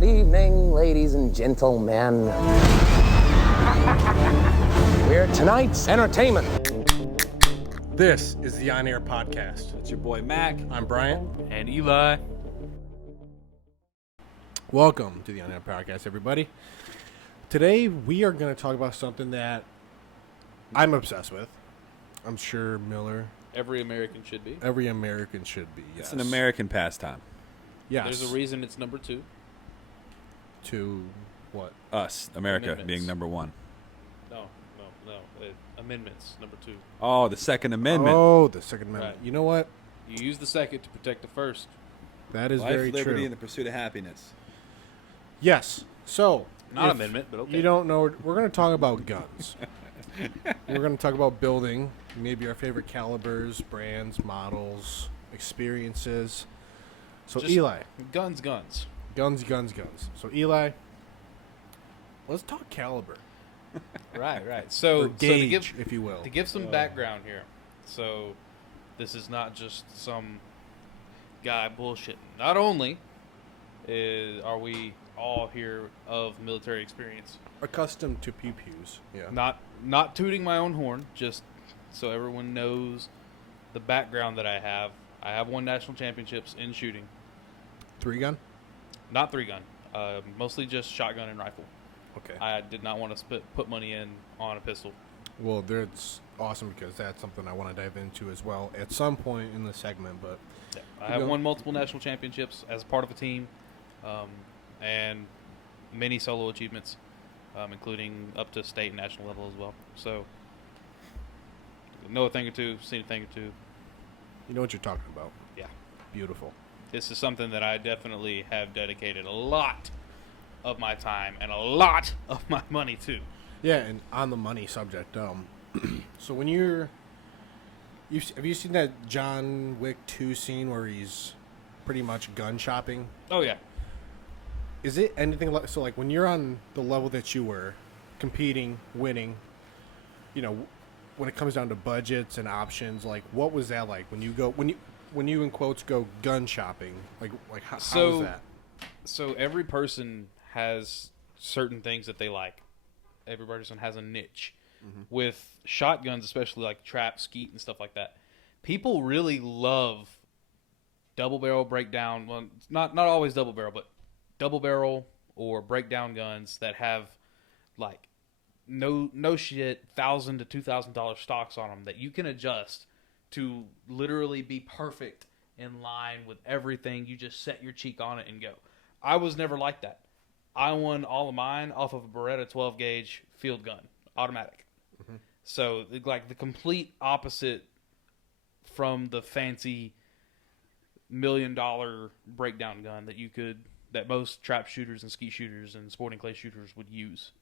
Good evening, ladies and gentlemen. We're tonight's entertainment. This is the On Air Podcast. It's your boy Mac. I'm Bryant. And Eli. Welcome to the On Air Podcast, everybody. Today, we are going to talk about something that I'm obsessed with. I'm sure Miller. Every American should be. Every American should be, yes. It's an American pastime. Yes. There's a reason it's number 2. To what? Us, America, Amendments. being number 1. No. Amendments, number 2. Oh, the Second Amendment. Oh, the Second Amendment. Right. You know what? You use the second to protect the first. That is Life, very liberty, true. and the pursuit of happiness. Yes. So, Not if amendment, but okay. you don't know, we're going to talk about guns. We're going to talk about building, maybe our favorite calibers, brands, models, experiences. So, Just Eli. Guns. Guns. So, Eli, let's talk caliber. Right. So, Or gauge, to give, if you will. To give some background here. So, this is not just some guy bullshitting. Not only are we all here of military experience. Accustomed to pew-pews. Yeah. Not tooting my own horn, just so everyone knows the background that I have. I have won national championships in shooting. 3-gun? Not 3-gun. Mostly just shotgun and rifle. Okay. I did not want to put money in on a pistol. Well, that's awesome because that's something I want to dive into as well at some point in the segment. But Yeah. I have won multiple national championships as part of a team, and many solo achievements, including up to state and national level as well. So, know a thing or two, seen a thing or two. you know what you're talking about. Yeah. Beautiful. This is something that I definitely have dedicated a lot of my time and a lot of my money to. Yeah, and on the money subject, so when have you seen that John Wick 2 scene where he's pretty much gun shopping? Oh, yeah. Is it anything like, so like when you're on the level that you were, competing, winning, you know, when it comes down to budgets and options, like what was that like when you in quotes go gun shopping? Like how is that? So every person has certain things that they like. Every person has a niche. Mm-hmm. With shotguns, especially like trap, skeet, and stuff like that, people really love double barrel breakdown. Well, not always double barrel, but double barrel or breakdown guns that have like no shit $1,000 to $2,000 stocks on them that you can adjust to literally be perfect in line with everything. You just set your cheek on it and go. I was never like that. I won all of mine off of a Beretta 12 gauge field gun, automatic. Mm-hmm. So like the complete opposite from the fancy $1 million breakdown gun that most trap shooters and skeet shooters and sporting clay shooters would use.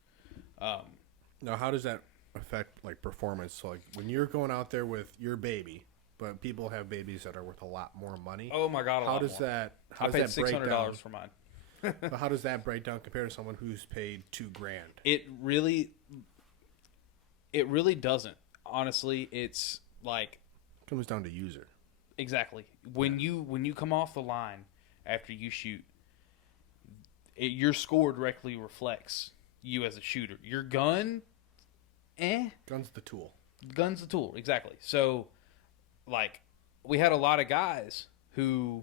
Now, how does that affect like performance? So, like when you're going out there with your baby, but people have babies that are worth a lot more money. Oh my God! How does that paid break down? $600 for mine. But how does that break down compared to someone who's paid $2,000? It really doesn't. Honestly, it's like Comes down to user. Exactly. When you come off the line after you shoot, your score directly reflects you as a shooter. Your gun, Gun's the tool. Gun's the tool, exactly. So, like, we had a lot of guys who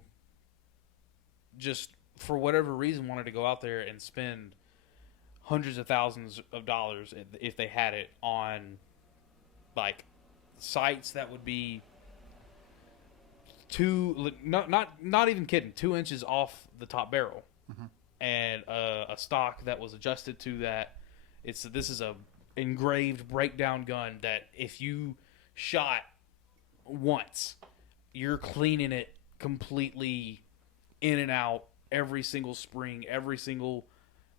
just, for whatever reason, wanted to go out there and spend hundreds of thousands of dollars if they had it on, like, sights that would be not even kidding, 2 inches off the top barrel, mm-hmm. and a stock that was adjusted to that. This is a engraved breakdown gun that if you shot once, you're cleaning it completely in and out. Every single spring, every single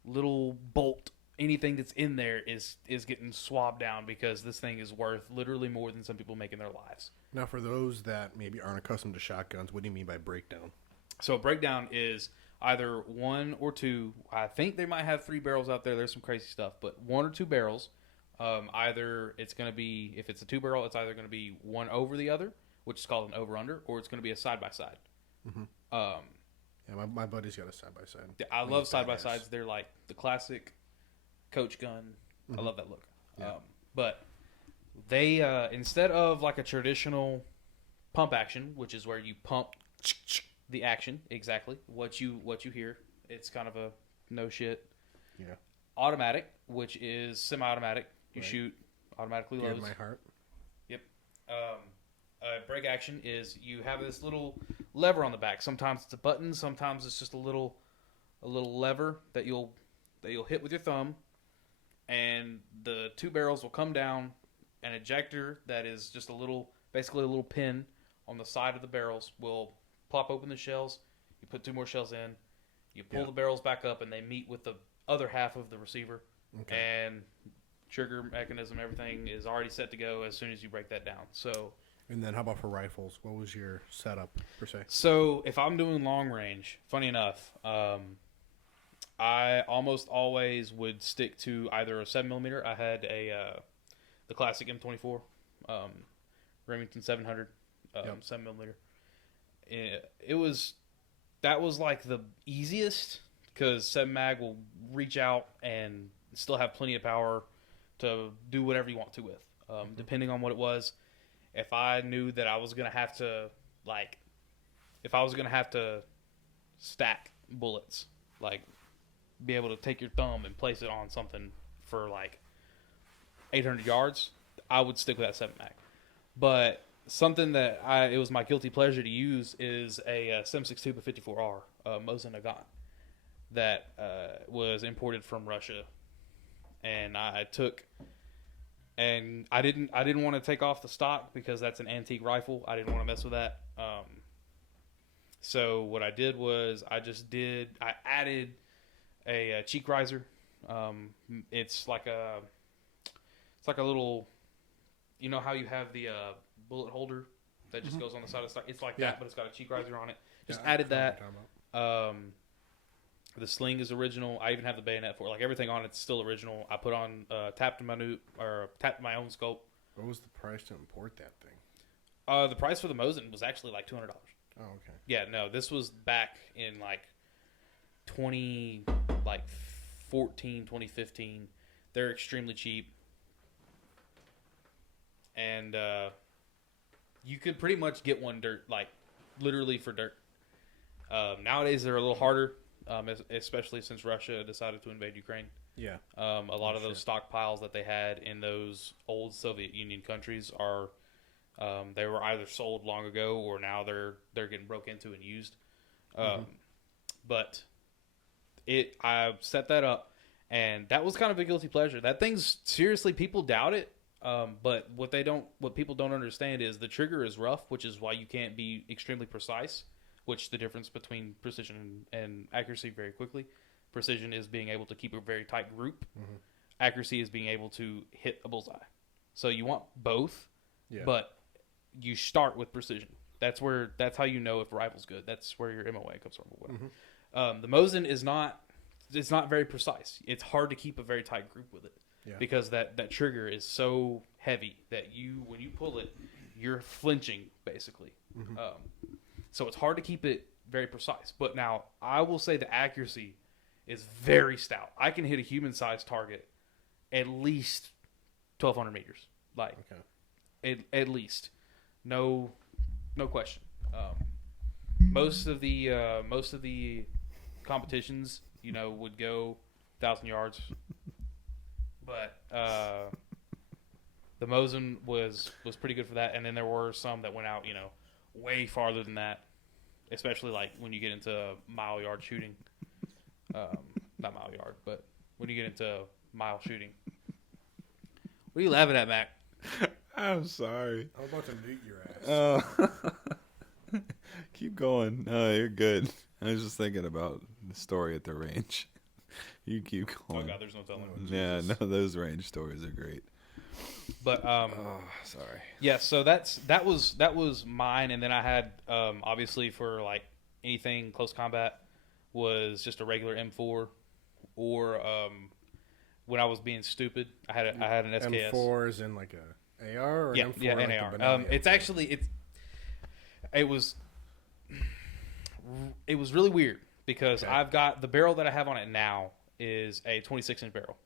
little bolt, anything that's in there is getting swabbed down because this thing is worth literally more than some people make in their lives. Now, for those that maybe aren't accustomed to shotguns, what do you mean by breakdown? So breakdown is either 1 or 2. I think they might have 3 barrels out there. There's some crazy stuff, but 1 or 2 barrels. Either it's going to be, if it's a 2 barrel, it's either going to be one over the other, which is called an over-under, or it's going to be a side-by-side. Mm-hmm. Yeah, my buddy's got a side by side. I love side by sides. They're like the classic coach gun. I love that look. Yeah. But they instead of like a traditional pump action, which is where you pump the action exactly what you hear. It's kind of a no shit. Yeah. Automatic, which is semi-automatic. You Right. shoot automatically Dear loads. to my heart. Yep. Brake action is you have this little lever on the back. Sometimes it's a button. Sometimes it's just a little lever that you'll hit with your thumb, and the two barrels will come down. An ejector that is just basically a little pin on the side of the barrels will plop open the shells. You put two more shells in. You pull the barrels back up, and they meet with the other half of the receiver. Okay. And trigger mechanism, everything is already set to go as soon as you break that down. So. And then how about for rifles? What was your setup per se? So if I'm doing long range, funny enough, I almost always would stick to either a 7mm. I had the classic M24, Remington 700, 7mm. That was like the easiest because 7 mag will reach out and still have plenty of power to do whatever you want to with, depending on what it was. If I knew that I was going to have to, stack bullets, like, be able to take your thumb and place it on something for, 800 yards, I would stick with that 7 mag. But something that it was my guilty pleasure to use is a 7.62 by 54R, Mosin Nagant, that was imported from Russia. And I didn't want to take off the stock because that's an antique rifle. I didn't want to mess with that. So what I did was I added a cheek riser. It's like a little, you know how you have the bullet holder that just goes on the side of the stock. It's like that, but it's got a cheek riser on it. Just added that. The sling is original. I even have the bayonet for it. Like everything on it's still original. I put on tapped my own scope. What was the price to import that thing? The price for the Mosin was actually like $200. Oh, okay. Yeah, no, this was back in 2015. They're extremely cheap, and you could pretty much get one literally for dirt. Nowadays they're a little harder. Especially since Russia decided to invade Ukraine. Yeah. A lot of those stockpiles that they had in those old Soviet Union countries are, they were either sold long ago or now they're getting broke into and used. But I set that up, and that was kind of a guilty pleasure. That thing's seriously, people doubt it. But what people don't understand is the trigger is rough, which is why you can't be extremely precise. Which the difference between precision and accuracy very quickly. Precision is being able to keep a very tight group. Accuracy is being able to hit a bullseye. So you want both, but you start with precision. That's how you know if a rifle's good. That's where your MOA comes from. Or whatever. The Mosin is not very precise. It's hard to keep a very tight group with it because that trigger is so heavy that when you pull it, you're flinching basically. So it's hard to keep it very precise. But now, I will say the accuracy is very stout. I can hit a human-sized target at least 1,200 meters. At least. No question. Most of the competitions, would go 1,000 yards. But the Mosin was pretty good for that. And then there were some that went out, way farther than that. Especially when you get into mile yard shooting. Not mile yard, but when you get into mile shooting. What are you laughing at, Mac? I'm sorry. I'm about to mute your ass. Keep going. No, you're good. I was just thinking about the story at the range. You keep going. Oh God, there's no telling. Yeah, no, those range stories are great. But sorry. Yeah, so that was mine, and then I had obviously for anything close combat was just a regular M4, or when I was being stupid, I had an SKS. M4 is in a AR or yeah, M4 yeah, like an the AR. Benelli? It was really weird. because Okay. I've got the barrel that I have on it now is a 26-inch barrel,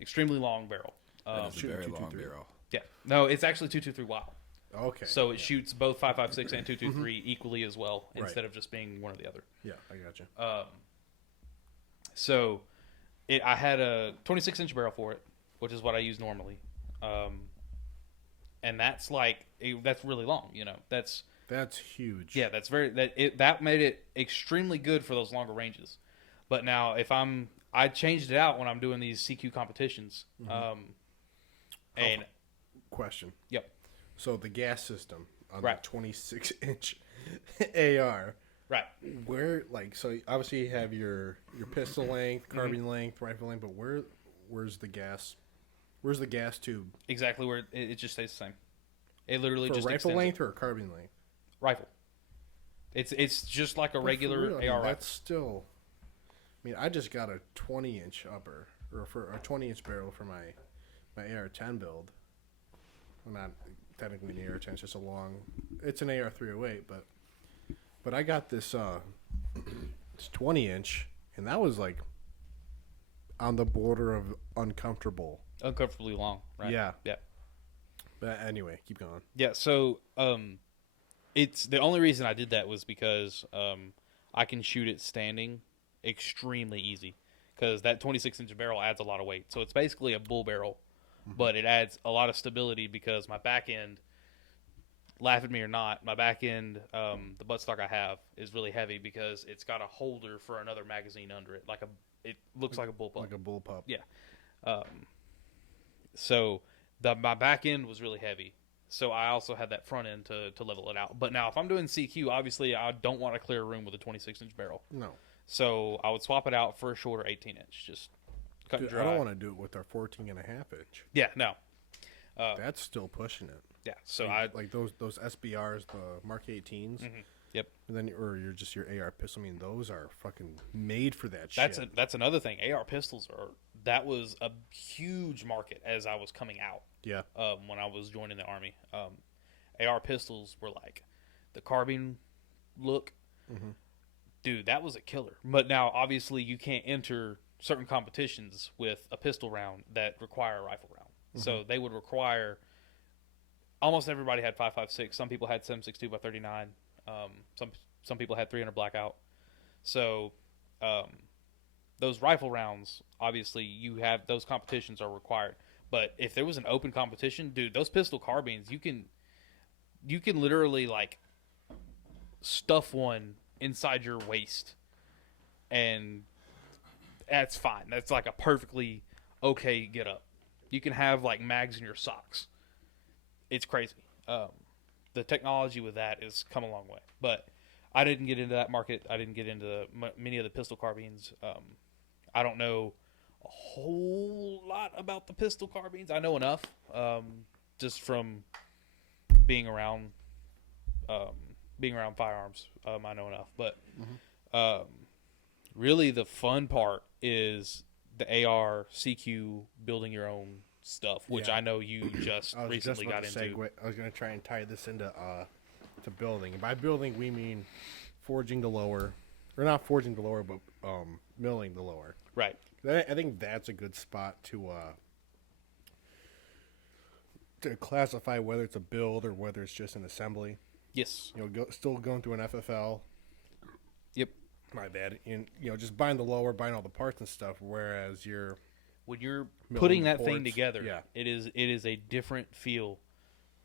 extremely long barrel. That's a shooting very long 223. barrel. Yeah, no, it's actually 223 Wow. Okay. So it shoots both 5.56 and 223 equally as well, Right. instead of just being one or the other. Yeah, I got you. So I had a 26-inch barrel for it, which is what I use normally, and that's that's really long. That's huge. yeah, that made it extremely good for those longer ranges. But now I changed it out when I'm doing these CQ competitions, and Question. yep, So the gas system on Right. the 26-inch AR, right. where so obviously you have your pistol length, carbine length, rifle length, but where's the gas? Where's the gas tube? Exactly where it just stays the same. It literally For just rifle extends length or a carbine length? rifle. It's just like a But for regular real, I mean, AR rifle. that's still. I mean, I just got a 20-inch upper, or for a 20-inch barrel for my AR-10 build. Well, not technically an AR-10, it's just it's an AR-308, but I got this it's 20-inch, and that was like on the border of uncomfortable. Uncomfortably long, right? Yeah. Yeah. But anyway, keep going. Yeah, so it's the only reason I did that was because I can shoot it standing extremely easy, because that 26-inch barrel adds a lot of weight. So it's basically a bull barrel, but it adds a lot of stability because my back end, laugh at me or not, my back end, the buttstock I have is really heavy because it's got a holder for another magazine under it, it looks like a bullpup. Like a bullpup. Yeah. So my back end was really heavy. So I also had that front end to level it out. But now if I'm doing CQ, obviously I don't want to clear a room with a 26-inch barrel. No. So I would swap it out for a shorter 18-inch. Just cut Dude, and dry. I don't want to do it with our 14.5-inch. Yeah, no. That's still pushing it. Yeah. So like those SBRs, the Mark 18s. Yep. And then or you're just your AR pistol. I mean, those are fucking made for that shit. That's another thing. AR pistols that was a huge market as I was coming out. Yeah. When I was joining the Army. AR pistols were like the carbine look. Dude, that was a killer. But now, obviously, you can't enter certain competitions with a pistol round that require a rifle round. So they would require... Almost everybody had 5.56. Some people had 7.62 by 39. Some people had 300 blackout. So those rifle rounds, obviously, those competitions are required. But if there was an open competition, dude, those pistol carbines, you can literally stuff one inside your waist, and that's fine. That's like a perfectly okay get up. You can have mags in your socks. It's crazy. The technology with that has come a long way. But I didn't get into that market. I didn't get into many of the pistol carbines. I don't know a whole lot about the pistol carbines. I know enough, just from being around firearms. I know enough, but really the fun part is the AR CQ building your own stuff, which Yeah. I know you just I was recently just about got to into. segue. I was going to try and tie this into to building. And by building, we mean forging the lower, or not forging the lower, but milling the lower. Right. I think that's a good spot to classify whether it's a build or whether it's just an assembly. Yes. Still going through an FFL. Yep. My bad. And just buying the lower, buying all the parts and stuff. Whereas When you're milling putting the that thing ports, together, yeah. it is a different feel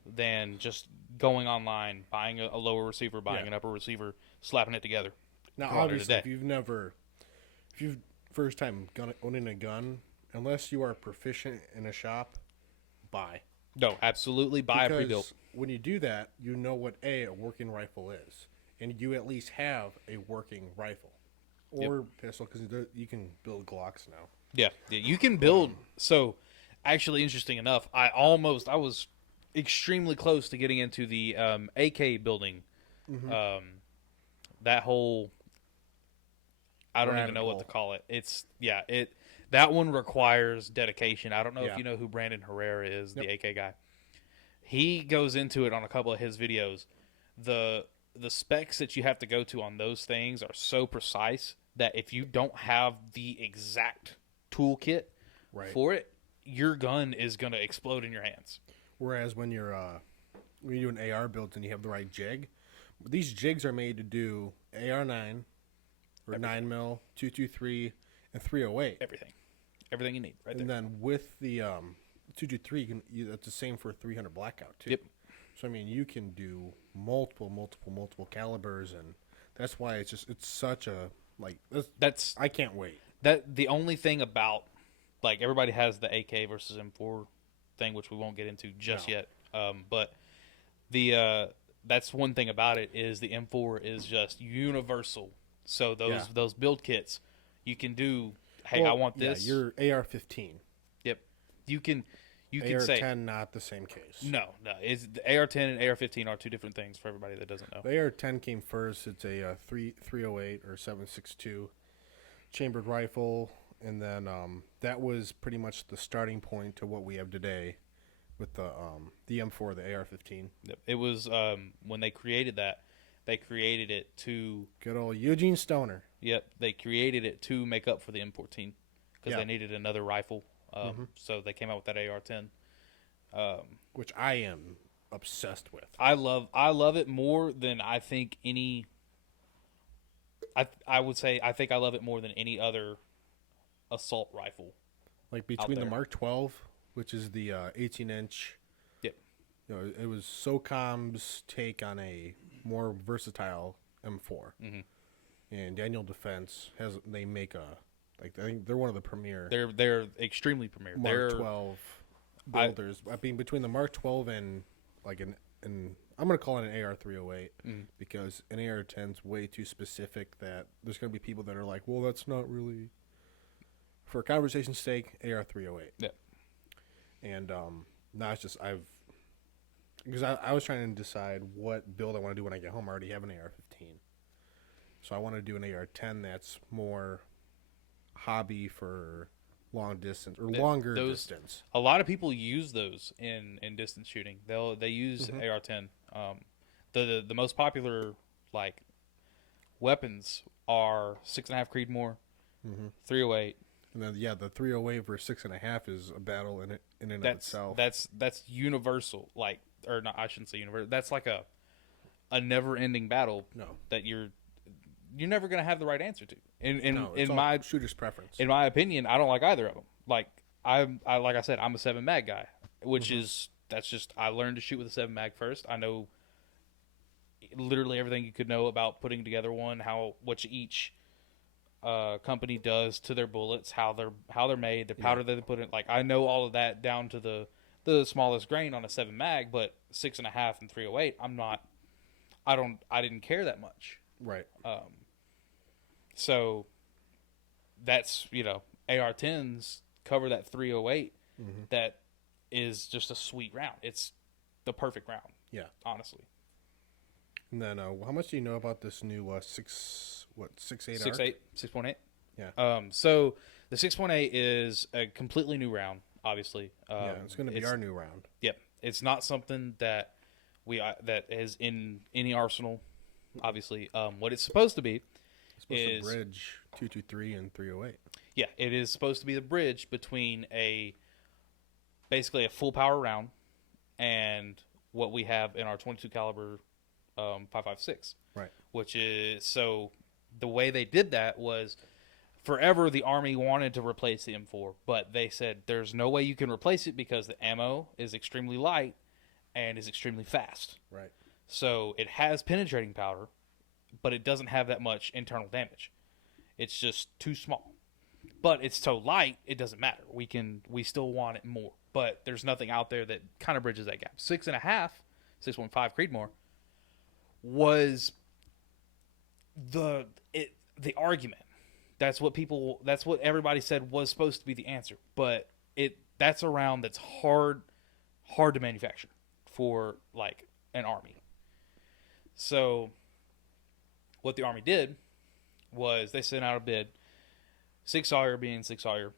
than just going online, buying a lower receiver, buying Yeah. an upper receiver, slapping it together. now, call it a obviously, day. if you've first time owning a gun, unless you are proficient in a shop, buy. No, absolutely buy a Because pre-built. when you do that, you know what a working rifle is, and you at least have a working rifle or pistol, because you can build Glocks now. Yeah, you can build. So, actually, interesting enough, I was extremely close to getting into the AK building. That whole, I don't even know what to Rabbit call it. That one requires dedication. I don't know if Yeah. you know who Brandon Herrera is, the AK guy. He goes into it on a couple of his videos. The specs that you have to go to on those things are so precise that if you don't have the exact toolkit Right. for it, your gun is going to explode in your hands. Whereas when you're doing AR builds and you have the right jig, these jigs are made to do AR9 or 9mm, 223, and 308. Everything you need right And there. then with the 223, that's the same for 300 blackout too. Yep. So I mean, you can do multiple calibers, and that's why it's such a I can't wait. That the only thing about, like, everybody has the AK versus M4 thing, which we won't get into just yet. But the that's one thing about it is the M4 is just universal. So those build kits, you can do. Hey, I want this. Yeah, your AR-15. Yep. You can AR-10, say not the same case. no. It's the AR-10 and AR-15 are two different things for everybody that doesn't know. The AR-10 came first. It's a 308 or 7.62 chambered rifle, and then that was pretty much the starting point to what we have today with the M4, the AR-15. Yep. It was when they created that, they created it to. Good old Eugene Stoner. Yep, they created it to make up for the M14 because Yeah. they needed another rifle. So they came out with that AR-10. Which I am obsessed with. I love it more than I think any. I would say I think I love it more than any other assault rifle. Like between the there. Mark 12, which is the 18-inch. Yep. You know, it was SOCOM's take on a more versatile M4. Mm-hmm. And Daniel Defense they make I think they're one of the premier They're extremely premier. Mark 12 builders. I mean, between the Mark 12 and like an I'm going to call it an AR-308 because an AR-10 is way too specific that there's going to be people that are like, well, that's not really, for conversation's sake, AR-308. Yeah. And now it's just because I was trying to decide what build I want to do when I get home. I already have an AR-15. So I want to do an AR-10 that's more hobby for long distance or longer distance. A lot of people use those in distance shooting. They use AR-10. The most popular like weapons are 6.5 Creedmoor, 308. And then the 308 versus 6.5 is a battle in and of itself. That's universal. Like, or not, I shouldn't say universal. That's like a never-ending battle. No. That you're never gonna have the right answer to. It's all my shooter's preference. In my opinion, I don't like either of them. Like like I said, I'm a 7 mag guy, which is that's just I learned to shoot with a 7 mag first. I know literally everything you could know about putting together one, what each company does to their bullets, how they're made, the powder that they put in. Like, I know all of that down to the smallest grain on a 7 mag, but 6.5 and 308, I didn't care that much. Right. So that's, AR-10s cover that 308. That is just a sweet round. It's the perfect round. Yeah. Honestly. And then how much do you know about this new 6.8 6.8? Yeah. So the 6.8 is a completely new round, obviously. Yeah, it's going to be our new round. Yep. It's not something that that is in any arsenal, obviously. What it's supposed to be It's supposed to bridge 223 and 308. Yeah, it is supposed to be the bridge between basically a full power round and what we have in our 22 caliber 5.56. Right. Which is, so the way they did that was forever the Army wanted to replace the M4, but they said there's no way you can replace it because the ammo is extremely light and is extremely fast. Right. So it has penetrating powder, but it doesn't have that much internal damage. It's just too small. But it's so light, it doesn't matter. We still want it more. But there's nothing out there that kind of bridges that gap. 6.5, 6.15 Creedmoor was the argument. That's what everybody said was supposed to be the answer. But that's a round that's hard to manufacture for like an Army. So what the Army did was they sent out a bid, Sig Sauer being Sig Sauer.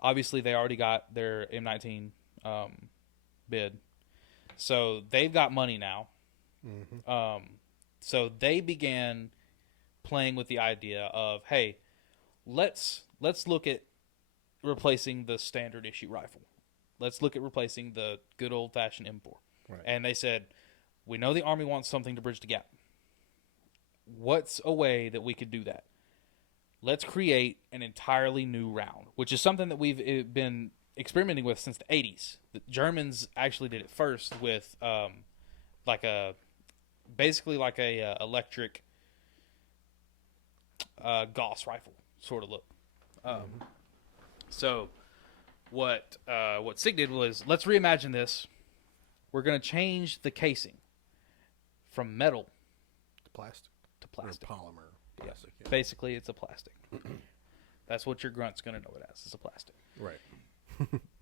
Obviously, they already got their M19 bid. So they've got money now. So they began playing with the idea of, hey, let's look at replacing the standard issue rifle. Let's look at replacing the good old fashioned M4. Right. And they said, we know the Army wants something to bridge the gap. What's a way that we could do that? Let's create an entirely new round, which is something that we've been experimenting with since the 80s. The Germans actually did it first with basically like a electric Gauss rifle sort of look. So what SIG did was, let's reimagine this. We're going to change the casing from metal Plastic. to plastic. Or polymer. Plastic. Yeah. Basically, it's a plastic. That's what your grunt's going to know it as. It's a plastic. Right.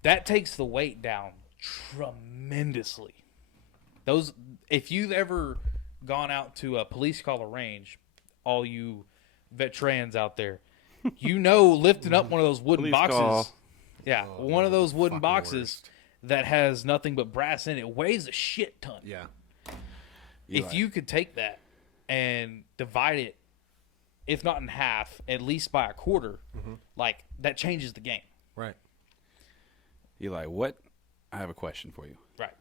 That takes the weight down tremendously. If you've ever gone out to a police collar range, all you veterans out there, lifting up one of those wooden Police boxes. call. Yeah, one of those wooden fucking boxes worst. that has nothing but brass in it weighs a shit ton. Yeah. If you could take that and divide it, if not in half, at least by a quarter, like, that changes the game. Right. Eli, what? I have a question for you. Right.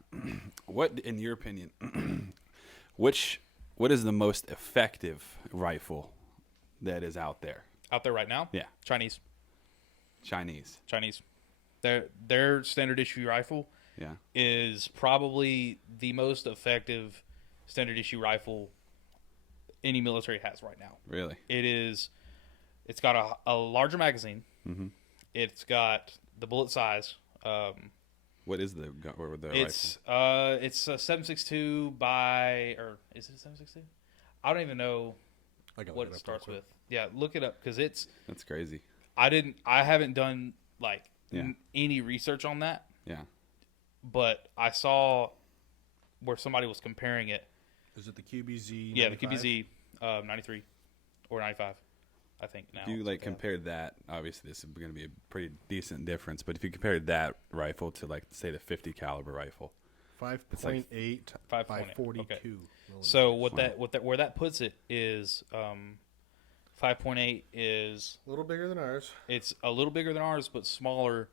What, in your opinion, what is the most effective rifle that is out there? Out there right now? Yeah. Chinese. Chinese. Their standard issue rifle Yeah. is probably the most effective standard issue rifle any military has right now. Really? It's got a larger magazine. Mm-hmm. It's got the bullet size. What is the rifle? It's a 7.62 by, or is it a 7.62? I don't even know I got what it starts with. Yeah, look it up, because That's crazy. I haven't done like Yeah. any research on that, Yeah. but I saw where somebody was comparing it. Is it the QBZ? Yeah, the 95? QBZ 93 or 95, I think now. If you like compare that, obviously this is going to be a pretty decent difference. But if you compare that rifle to, like, say, the 50 caliber rifle, 5.8 by 5.8, 42. okay. millimeters. So where that puts it is 5.8 is, A little bigger than ours. it's a little bigger than ours, but smaller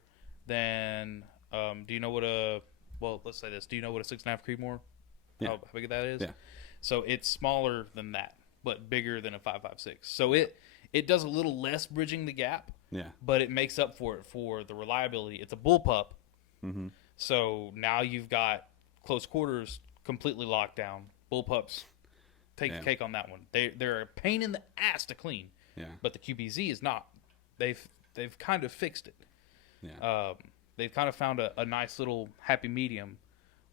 than. Do you know what let's say this. Do you know what a 6.5 Creedmoor? Yeah. How big that is? Yeah. So it's smaller than that, but bigger than a 5.56. So it does a little less bridging the gap, yeah. but it makes up for it for the reliability. It's a bullpup. Mm-hmm. So now you've got close quarters completely locked down. Bullpups take the cake on that one. They're a pain in the ass to clean. Yeah. But the QBZ is not. They've kind of fixed it. Yeah. They've kind of found a nice little happy medium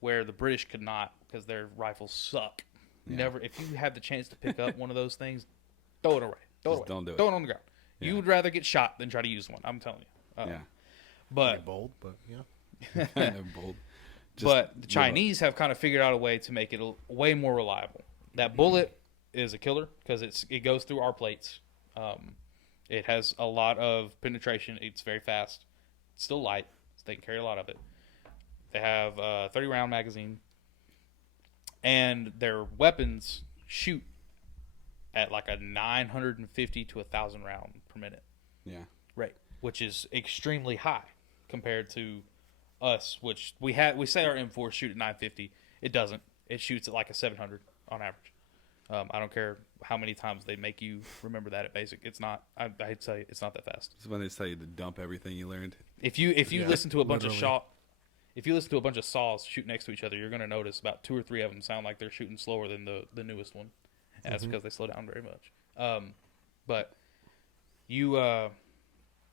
where the British could not, because their rifles suck. Yeah. Never. If you have the chance to pick up one of those things, throw it away. Just don't do it. Throw it on the ground. Yeah. You would rather get shot than try to use one. I'm telling you. Yeah. But Bold, but yeah. Bold. but the Chinese have kind of figured out a way to make it way more reliable. That bullet is a killer because it goes through our plates. It has a lot of penetration. It's very fast. It's still light, so they can carry a lot of it. They have a 30-round magazine, and their weapons shoot at like a 950 to 1,000 round per minute Yeah. rate, which is extremely high compared to us, which we say our M4 shoot at 950. It doesn't. It shoots at like a 700 on average. I don't care how many times they make you remember that at basic. It's not. I hate to tell you, it's not that fast. It's when they tell you to dump everything you learned. If you Yeah, listen to a bunch literally. if you listen to a bunch of saws shoot next to each other, you're going to notice about 2 or 3 of them sound like they're shooting slower than the newest one. And that's because they slow down very much. But you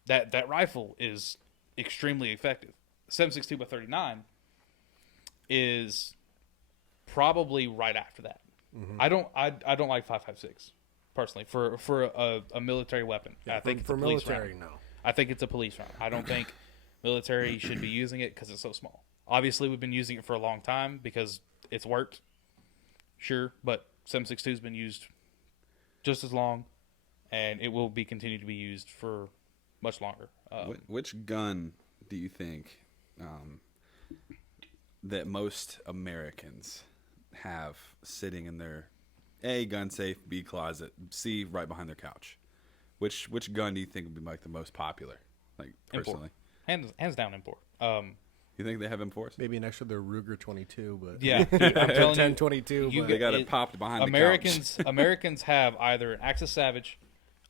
that rifle is extremely effective. 7.62 by 39 is probably right after that. I don't like 5.56 personally for a military weapon. Yeah, I think it's for a police military, round. no. I think it's a police round. I don't think military should be using it because it's so small. Obviously, we've been using it for a long time because it's worked. Sure, but 7.62 has been used just as long, and it will be continued to be used for much longer. Which gun do you think that most Americans have sitting in their A, gun safe, B, closet, C, right behind their couch. Which gun do you think would be like the most popular? Like personally, hands down import. You think they have M4s? Maybe next to their Ruger 22, but Yeah, dude, I'm telling you, 1022. you But They got it popped behind the Americans. couch. Americans have either an Axis Savage,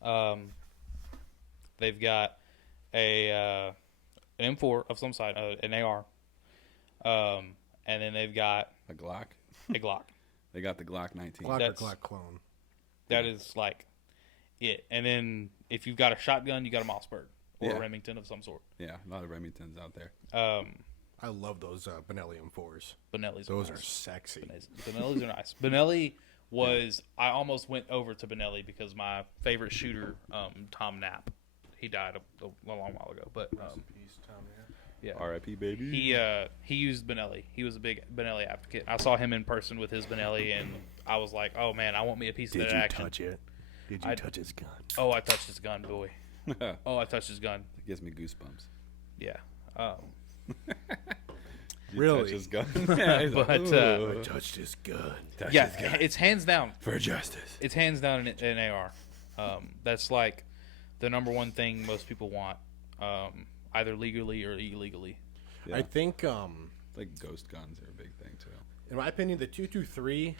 they've got an M4 of some side, an AR, and then they've got A Glock. a Glock. They got the Glock 19. Glock or That's- Glock clone. That is like it. And then if you've got a shotgun, you got a Mossberg or Yeah. a Remington of some sort. Yeah, a lot of Remingtons out there. I love those Benelli M4s. Benelli's Those are nice. sexy. Benelli's are nice. Benelli was I almost went over to Benelli because my favorite shooter, Tom Knapp, he died a long while ago. But yeah, R.I.P. baby. he used Benelli. He was a big Benelli advocate. I saw him in person with his Benelli, and I was like, oh man, I want me a piece of Did that you action. touch it? Did you touch his gun? Oh, I touched his gun, boy. Oh, I touched his gun. It gives me goosebumps. Yeah. You Really? touch his gun. Yeah, he's like, But I touched his gun. yeah, it's hands down. for justice. It's hands down an AR. That's like the number one thing most people want, either legally or illegally. Yeah. I think, Like ghost guns are a big thing too. in my opinion, the 223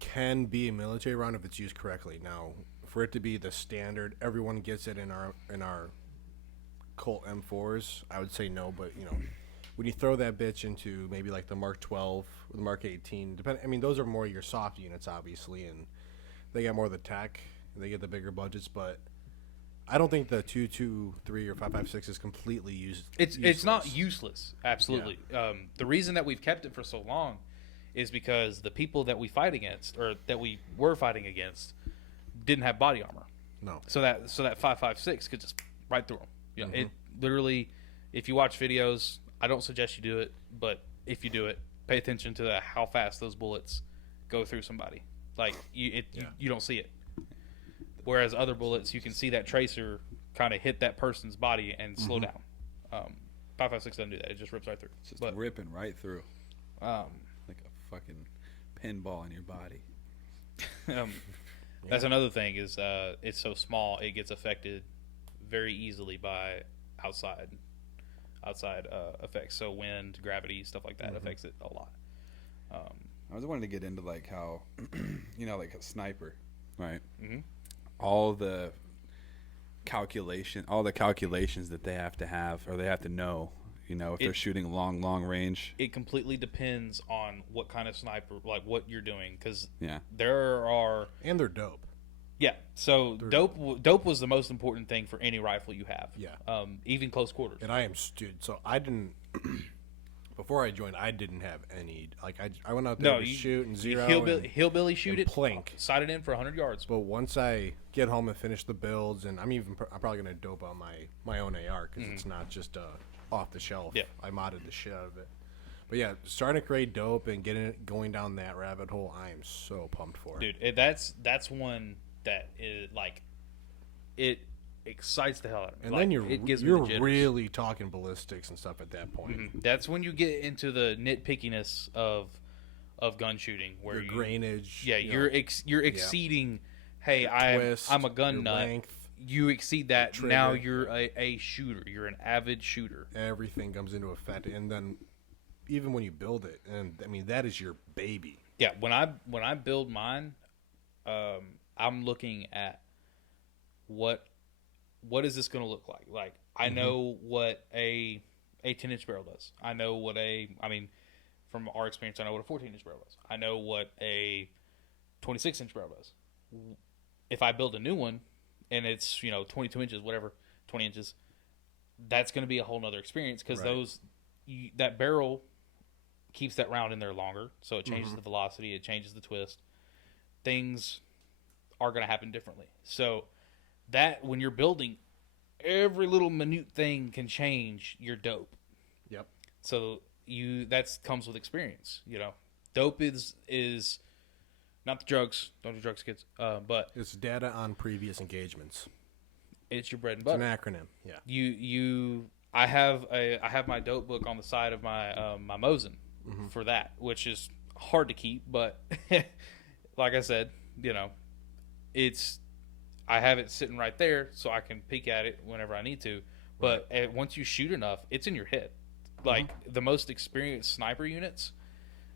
can be a military round if it's used correctly. Now, for it to be the standard, everyone gets it in our Colt M4s. I would say no, but when you throw that bitch into maybe like the Mark 12 or the Mark 18, those are more your soft units, obviously, and they got more of the tech. And they get the bigger budgets, but I don't think the 223 or 5.56 is completely used. It's not useless. Absolutely. The reason that we've kept it for so long is because the people that we fight against, or that we were fighting against, didn't have body armor. No. So that 5.56 could just right through them. It literally, if you watch videos, I don't suggest you do it, but if you do it, pay attention to how fast those bullets go through somebody. Like you don't see it. Whereas other bullets, you can see that tracer kind of hit that person's body and slow down. 5.56 doesn't do that; it just rips right through. It's just ripping right through. Like a fucking pinball in your body. That's another thing is it's so small, it gets affected very easily by outside effects. So wind, gravity, stuff like that affects it a lot. I was wanting to get into like how, like a sniper, right? Mm-hmm. All the calculations that they have or they have to know, if they're shooting long range. It completely depends on what kind of sniper, like what you're doing, because Yeah. there are. And they're dope. Yeah, so dope was the most important thing for any rifle you have. Yeah. Even close quarters. And I am so I didn't before I joined, I didn't have any. Like I went out there to shoot and zero. Hillbilly shoot and it, plank. sight it in for 100 yards. But once I get home and finish the builds, and I'm probably gonna dope on my own AR because it's not just off the shelf. Yeah. I modded the shit out of it. But yeah, starting to create dope and going down that rabbit hole, I am so pumped for. Dude, that's one that is like, it excites the hell out of me. And like, then it gives me you're the jitters. really talking ballistics and stuff at that point. That's when you get into the nitpickiness of gun shooting, where Your grainage. Yeah, you're exceeding. Hey, I'm a gun your nut. length, You exceed that. trigger. Now you're a shooter. You're an avid shooter. everything comes into effect, and then even when you build it, and that is your baby. Yeah, when I build mine, I'm looking at what is this going to look like. Like I know what a 10-inch barrel does. I know what from our experience, I know what a 14-inch barrel does. I know what a 26-inch barrel does. If I build a new one and it's 22 inches, whatever, 20 inches, that's going to be a whole nother experience because that barrel keeps that round in there longer, so it changes the velocity, it changes the twist. Things are going to happen differently. So that when you're building, every little minute thing can change your dope. Yep. So that comes with experience. Dope is not the drugs. Don't do drugs, kids. But It's data on previous engagements. it's your bread and It's butter. an acronym. Yeah. I have my dope book on the side of my my Mosin for that, which is hard to keep, but like I said, I have it sitting right there so I can peek at it whenever I need to. But once you shoot enough, it's in your head. Like the most experienced sniper units,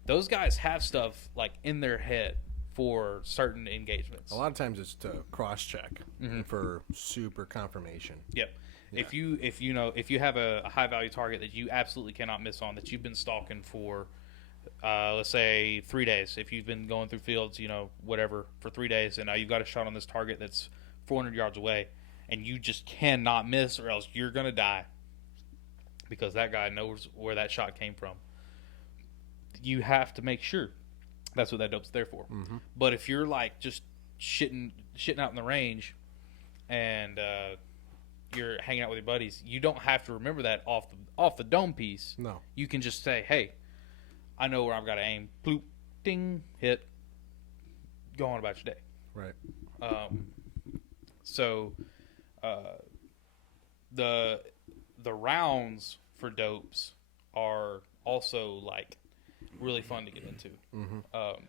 those guys have stuff like in their head for certain engagements. A lot of times it's to cross check for super confirmation. Yep. Yeah. If you have a high value target that you absolutely cannot miss on, that you've been stalking for, let's say 3 days. If you've been going through fields, whatever, for 3 days, and now you've got a shot on this target that's 400 yards away, and you just cannot miss, or else you're gonna die because that guy knows where that shot came from. You have to make sure. That's what that dope's there for. Mm-hmm. But if you're like just shitting out in the range, and you're hanging out with your buddies, you don't have to remember that off the dome piece. No, you can just say, "Hey, I know where I've got to aim. Bloop, ding, hit. Go on about your day." Right. So, the rounds for dopes are also like really fun to get into,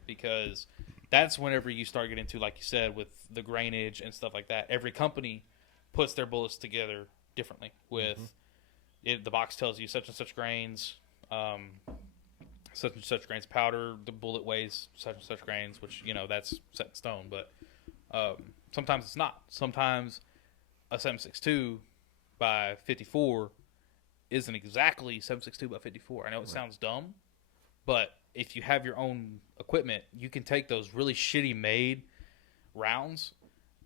because that's whenever you start getting into, like you said, with the grainage and stuff like that. Every company puts their bullets together differently. With the box tells you such and such grains, such and such grains powder. The bullet weighs such and such grains, which that's set in stone. But sometimes it's not. Sometimes a 7.62 by 54 isn't exactly 7.62 by 54. I know it sounds dumb, but if you have your own equipment, you can take those really shitty made rounds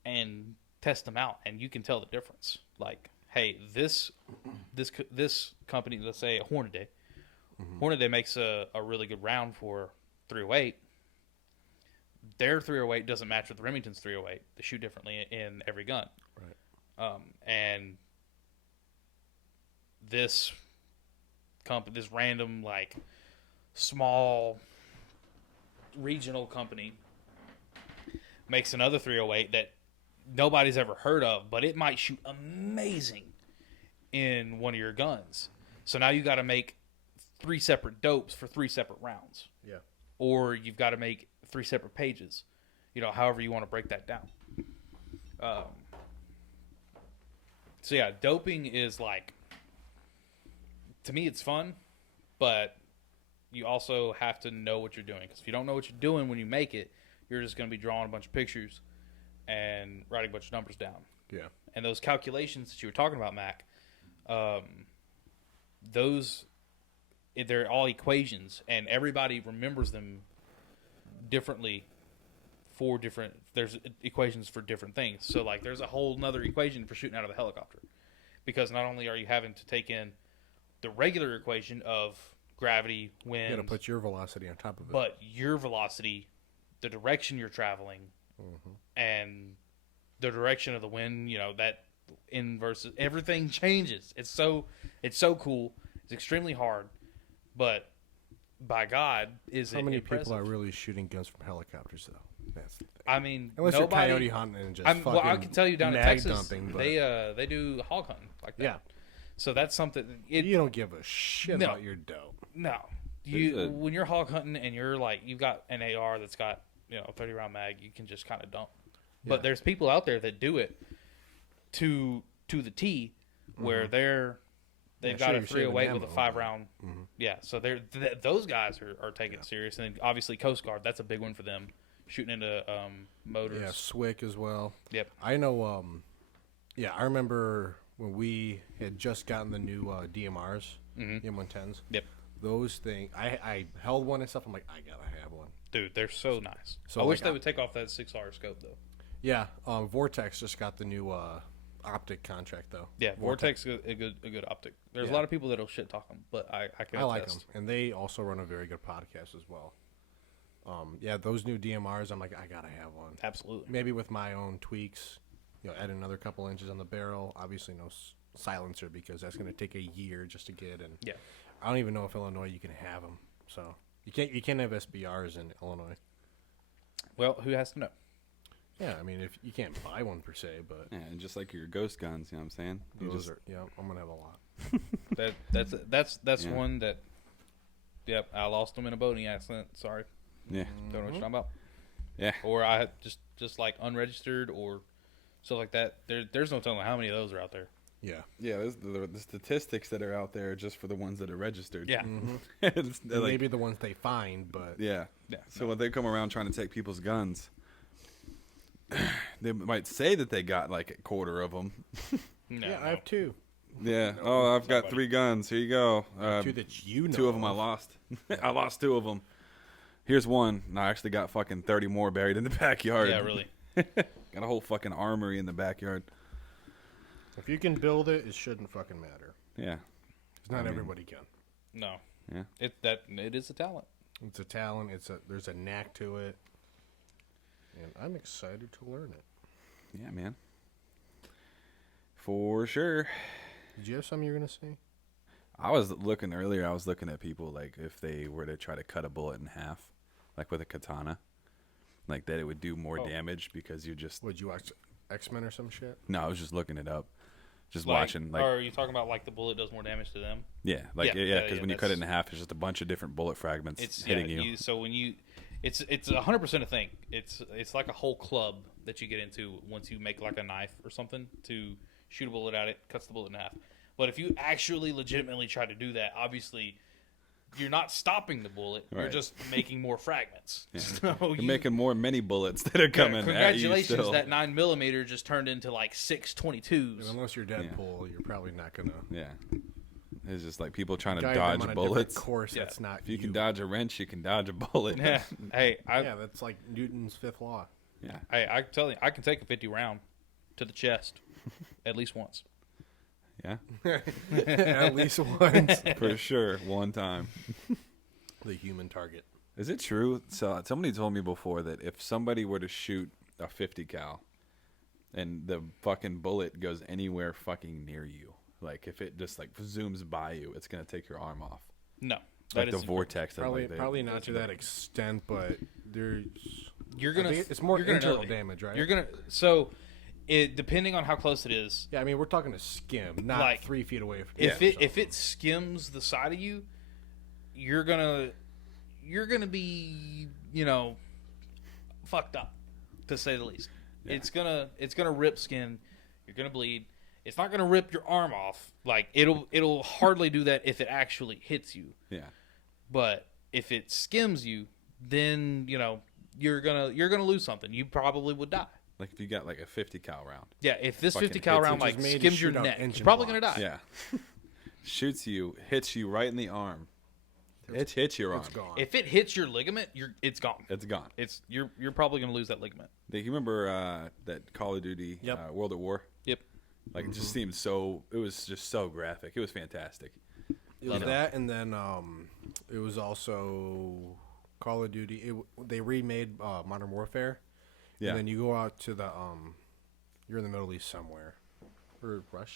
and test them out, and you can tell the difference. Like, hey, this company, let's say Hornady, Hornady makes a really good round for 308. Their 308 doesn't match with Remington's 308. They shoot differently in every gun. Right. And this random, like, small regional company makes another 308 that nobody's ever heard of, but it might shoot amazing in one of your guns. So now you got to make 3 separate dopes for 3 separate rounds. Yeah. Or you've got to make 3 separate pages. However you want to break that down. So yeah, doping is like, to me it's fun, but you also have to know what you're doing. Because if you don't know what you're doing when you make it, you're just going to be drawing a bunch of pictures and writing a bunch of numbers down. Yeah. And those calculations that you were talking about, Mac, they're all equations, and everybody remembers them differently there's equations for different things. So, like, there's a whole nother equation for shooting out of a helicopter, because not only are you having to take in the regular equation of gravity, wind, you got to put your velocity on top of it, but your velocity, the direction you're traveling, and the direction of the wind, that inverse, everything changes. It's so cool. It's extremely hard, but by God, is it impressive. How many people are really shooting guns from helicopters, though? That's the thing. I mean, unless you're coyote hunting and just well, I can tell you down in Texas, dumping, they do hog hunting like that. Yeah. So that's something. You don't give a shit about your dope. No. When you're hog hunting and you're like, you've got an AR that's got a 30-round mag, you can just kind of dump. Yeah. But there's people out there that do it to the T, where they've got a 308 with a 5-round. Yeah, so those guys are taking it serious, and then obviously Coast Guard, that's a big one for them, shooting into motors. Yeah, SWIC as well. Yep. I know. I remember when we had just gotten the new DMRs, M110s. Yep. Those things, I held one and stuff. I'm like, I gotta have one. Dude, they're so nice. So I wish they would take off that 6R scope though. Yeah, Vortex just got the new optic contract though. Yeah, Vortex is a good optic. There's a lot of people that'll shit talk them, but I can attest. Like them, and they also run a very good podcast as well. Those new DMRs, I'm like, I gotta have one. Absolutely. Maybe with my own tweaks, add another couple inches on the barrel. Obviously, no silencer, because that's gonna take a year just to get. And I don't even know if Illinois you can have them. So you can't have SBRs in Illinois. Well, who has to know? Yeah, I mean, if you can't buy one per se, but and just like your ghost guns, you know what I'm saying? I'm gonna have a lot. That's one that. Yep, I lost them in a boating accident. Sorry. Yeah. Don't know what you're talking about. Yeah. Or I just like unregistered or stuff like that. There's no telling how many of those are out there. Yeah. Yeah, there's the statistics that are out there are just for the ones that are registered. Yeah. They're like, Maybe the ones they find, but yeah. Yeah. So when they come around trying to take people's guns, they might say that they got like a quarter of them. No, yeah, no. I have 2. Yeah. Oh, I've got Somebody. 3 guns. Here you go. 2 that you know. 2 of them I lost. I lost 2 of them. Here's one. And I actually got fucking 30 more buried in the backyard. Yeah, really. Got a whole fucking armory in the backyard. If you can build it, it shouldn't fucking matter. Yeah. Because not everybody can. No. Yeah. It is a talent. It's a talent. There's a knack to it, and I'm excited to learn it. Yeah, man. For sure. Did you have something you were gonna say? I was looking earlier. I was looking at people like if they were to try to cut a bullet in half, like with a katana, like that it would do more damage because you just. Would you watch X-Men or some shit? No, I was just looking it up, just Like, watching. Like, or are you talking about like the bullet does more damage to them? yeah, like Yeah, yeah, yeah, because yeah, when you cut it that's- in half, it's just a bunch of different bullet fragments It's hitting yeah, you. So when it's 100% a thing. It's like a whole club that you get into once you make like a knife or something to shoot a bullet at it, cuts the bullet in half. But if you actually legitimately try to do that, obviously you're not stopping the bullet. You're Right. just making more fragments. So You're you, making more mini bullets that are coming at you congratulations, still. that 9mm just turned into like 6.22s. Unless you're Deadpool, you're probably not gonna. Yeah, it's just like people trying to guide them on dodge a different bullets. course Yeah. that's not If you can dodge a wrench, you can dodge a bullet. Yeah. Hey, Yeah, that's like Newton's fifth law. Yeah. I tell you, I can take a 50 round to the chest at least once. Yeah, At least once. for sure. One time. The human target. Is it true? So somebody told me before that if somebody were to shoot a 50 cal and the fucking bullet goes anywhere fucking near you, like if it just like zooms by you, it's gonna take your arm off. No, Like that the is vortex. That, Probably, like, they- probably not to that extent, but there's. you're I gonna. think it's more you're gonna internal know it. damage, right? You're gonna it depending on how close it is. Yeah, I mean we're talking a skim, not Like, 3 feet away from. If it skims the side of you, you're gonna be fucked up, to say the least. Yeah. It's gonna rip skin. You're gonna bleed. It's not gonna rip your arm off. Like it'll hardly do that if it actually hits you. yeah. But if it skims you, then you're gonna lose something. You probably would die. Like if you got like a 50 cal round. Yeah, if this Fucking 50 cal hits round you. like Just made to skims your shoot out neck, you're engine probably gonna blocks. die. Yeah. Shoots you, hits you right in the arm. It hits your arm. It's gone. If it hits your ligament, it's gone. It's gone. You're probably gonna lose that ligament. Do you remember that Call of Duty Yep. World at War? Yep. Like it just seemed so. It was just so graphic. It was fantastic. It was that, and then it was also Call of Duty. They remade Modern Warfare. Yeah. And then you go out to the you're in the Middle East somewhere, or Russia.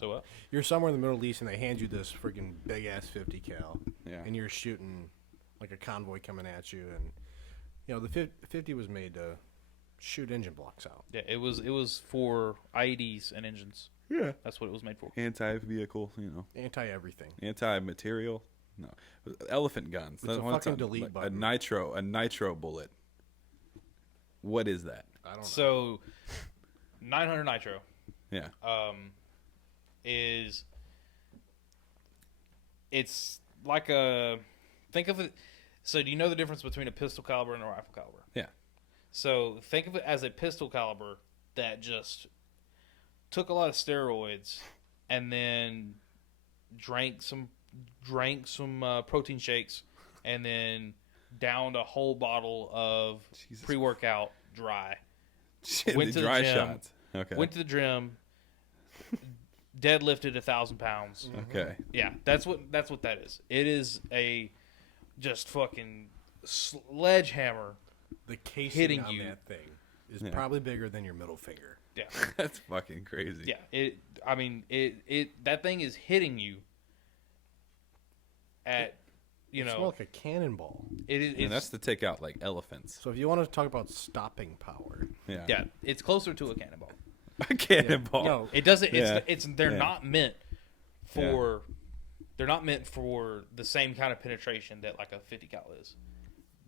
So what? You're somewhere in the Middle East, and they hand you this freaking big ass 50 cal. Yeah. And you're shooting like a convoy coming at you, and the 50 was made to shoot engine blocks out. Yeah, it was for IEDs and engines. Yeah. That's what it was made for. Anti-vehicle, Anti everything. anti-material. No, elephant guns. It's a What's fucking delete like button. a nitro bullet. What is that? I don't know. So 900 nitro Yeah. it's like a, think of it, so do you know the difference between a pistol caliber and a rifle caliber? Yeah. So think of it as a pistol caliber that just took a lot of steroids and then drank some protein shakes and then downed a whole bottle of Jesus. pre-workout dry. Shit, Went the to the dry gym. shots. Okay. Went to the gym, deadlifted 1,000 pounds. Okay. Yeah, that's what that is. It is a just fucking sledgehammer. the casing hitting on you. that thing is Yeah. probably bigger than your middle finger. Yeah, That's fucking crazy. yeah. It that thing is hitting you at It's more like a cannonball. it is. And that's to take out like elephants. So if you want to talk about stopping power, Yeah. yeah, it's closer to a cannonball. A cannonball. no, It doesn't. Yeah. They're Yeah. not meant for. They're not meant for the same kind of penetration that like a 50 cal is.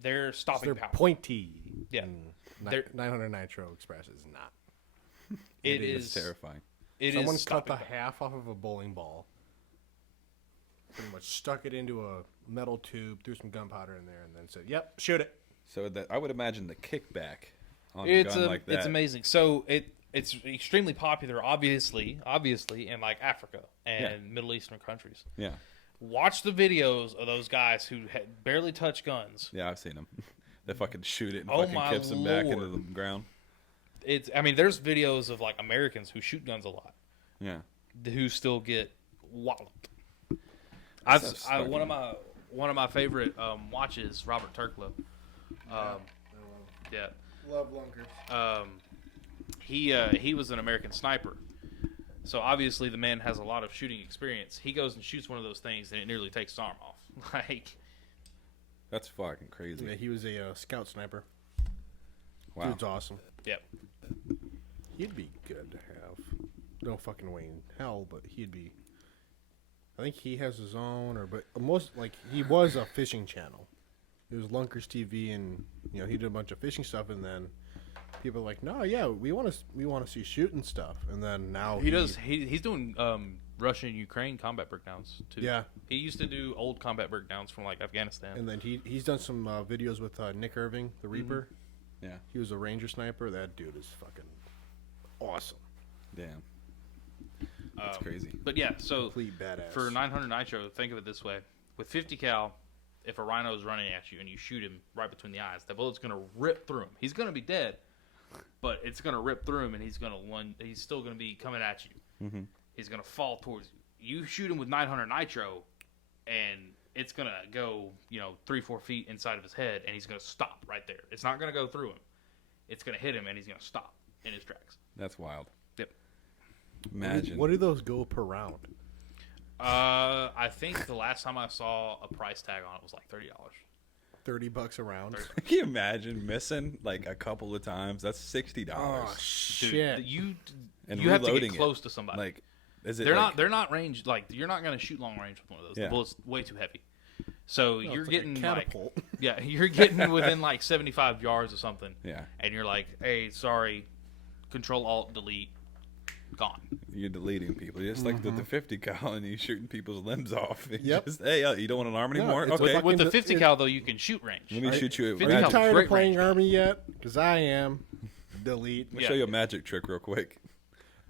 They're stopping They're power. pointy. Yeah. And They're- 900 Nitro Express is not. It It's is terrifying. It Someone is cut the stopping power. half off of a bowling ball, pretty much stuck it into a metal tube, threw some gunpowder in there, and then said, "Yep, shoot it." So that I would imagine the kickback on It's a gun like that. it's amazing. So it's extremely popular, obviously, in like Africa and Middle Eastern countries. Yeah. Watch the videos of those guys who barely touch guns. Yeah, I've seen them. They fucking shoot it and Oh fucking my kips them back into Lord. the ground. There's videos of like Americans who shoot guns a lot, Yeah. who still get walloped. That's One of my favorite watches, Robert Turklow. Yeah. Love lunkers. He was an American sniper. So obviously the man has a lot of shooting experience. He goes and shoots one of those things and it nearly takes his arm off. Like, That's fucking crazy. Yeah, he was a scout sniper. Wow. Dude's awesome. yep. He'd be good to have. No fucking way in hell, but he'd be. I think he has his own, he was a fishing channel. It was Lunkers TV, and he did a bunch of fishing stuff, and then people are like, no, yeah, we want to see shooting stuff, and then now He's doing Russia and Ukraine combat breakdowns too. Yeah. He used to do old combat breakdowns from like Afghanistan. and then he's done some videos with Nick Irving, the Reaper. Yeah. He was a Ranger sniper. That dude is fucking awesome. Damn. That's crazy. But yeah, so Complete badass. for 900 Nitro, think of it this way: with 50 cal, if a rhino is running at you and you shoot him right between the eyes, that bullet's gonna rip through him. He's gonna be dead, but it's gonna rip through him, and he's still gonna be coming at you. Mm-hmm. He's gonna fall towards you. You shoot him with 900 Nitro, and it's gonna go 3-4 feet inside of his head, and he's gonna stop right there. It's not gonna go through him. It's gonna hit him, and he's gonna stop in his tracks. That's wild. Yep. Imagine. What do those go per round? I think the last time I saw a price tag on it was like $30. $30 a round. Can you imagine missing like a couple of times? That's $60. Oh Dude, shit! you And have to reloading get it. close to somebody. Like, is it? they're not range, like you're not going to shoot long range with one of those. Yeah. The bullet's way too heavy. So No, you're it's like a getting like catapult. you're getting within like 75 yards or something. Yeah. And you're like, "Hey, sorry. Control Alt Delete. Gone." You're deleting people. Just like with the 50 cal and you shooting people's limbs off. It's Yep. Just, hey, you don't want an arm No, anymore? it's Okay. like- With the Fucking 50 it- cal though, you can shoot range. Let me shoot you. 50 Are you cal, tired great of playing range. Army yet? Because I am. Delete. Let me show you a magic trick real quick.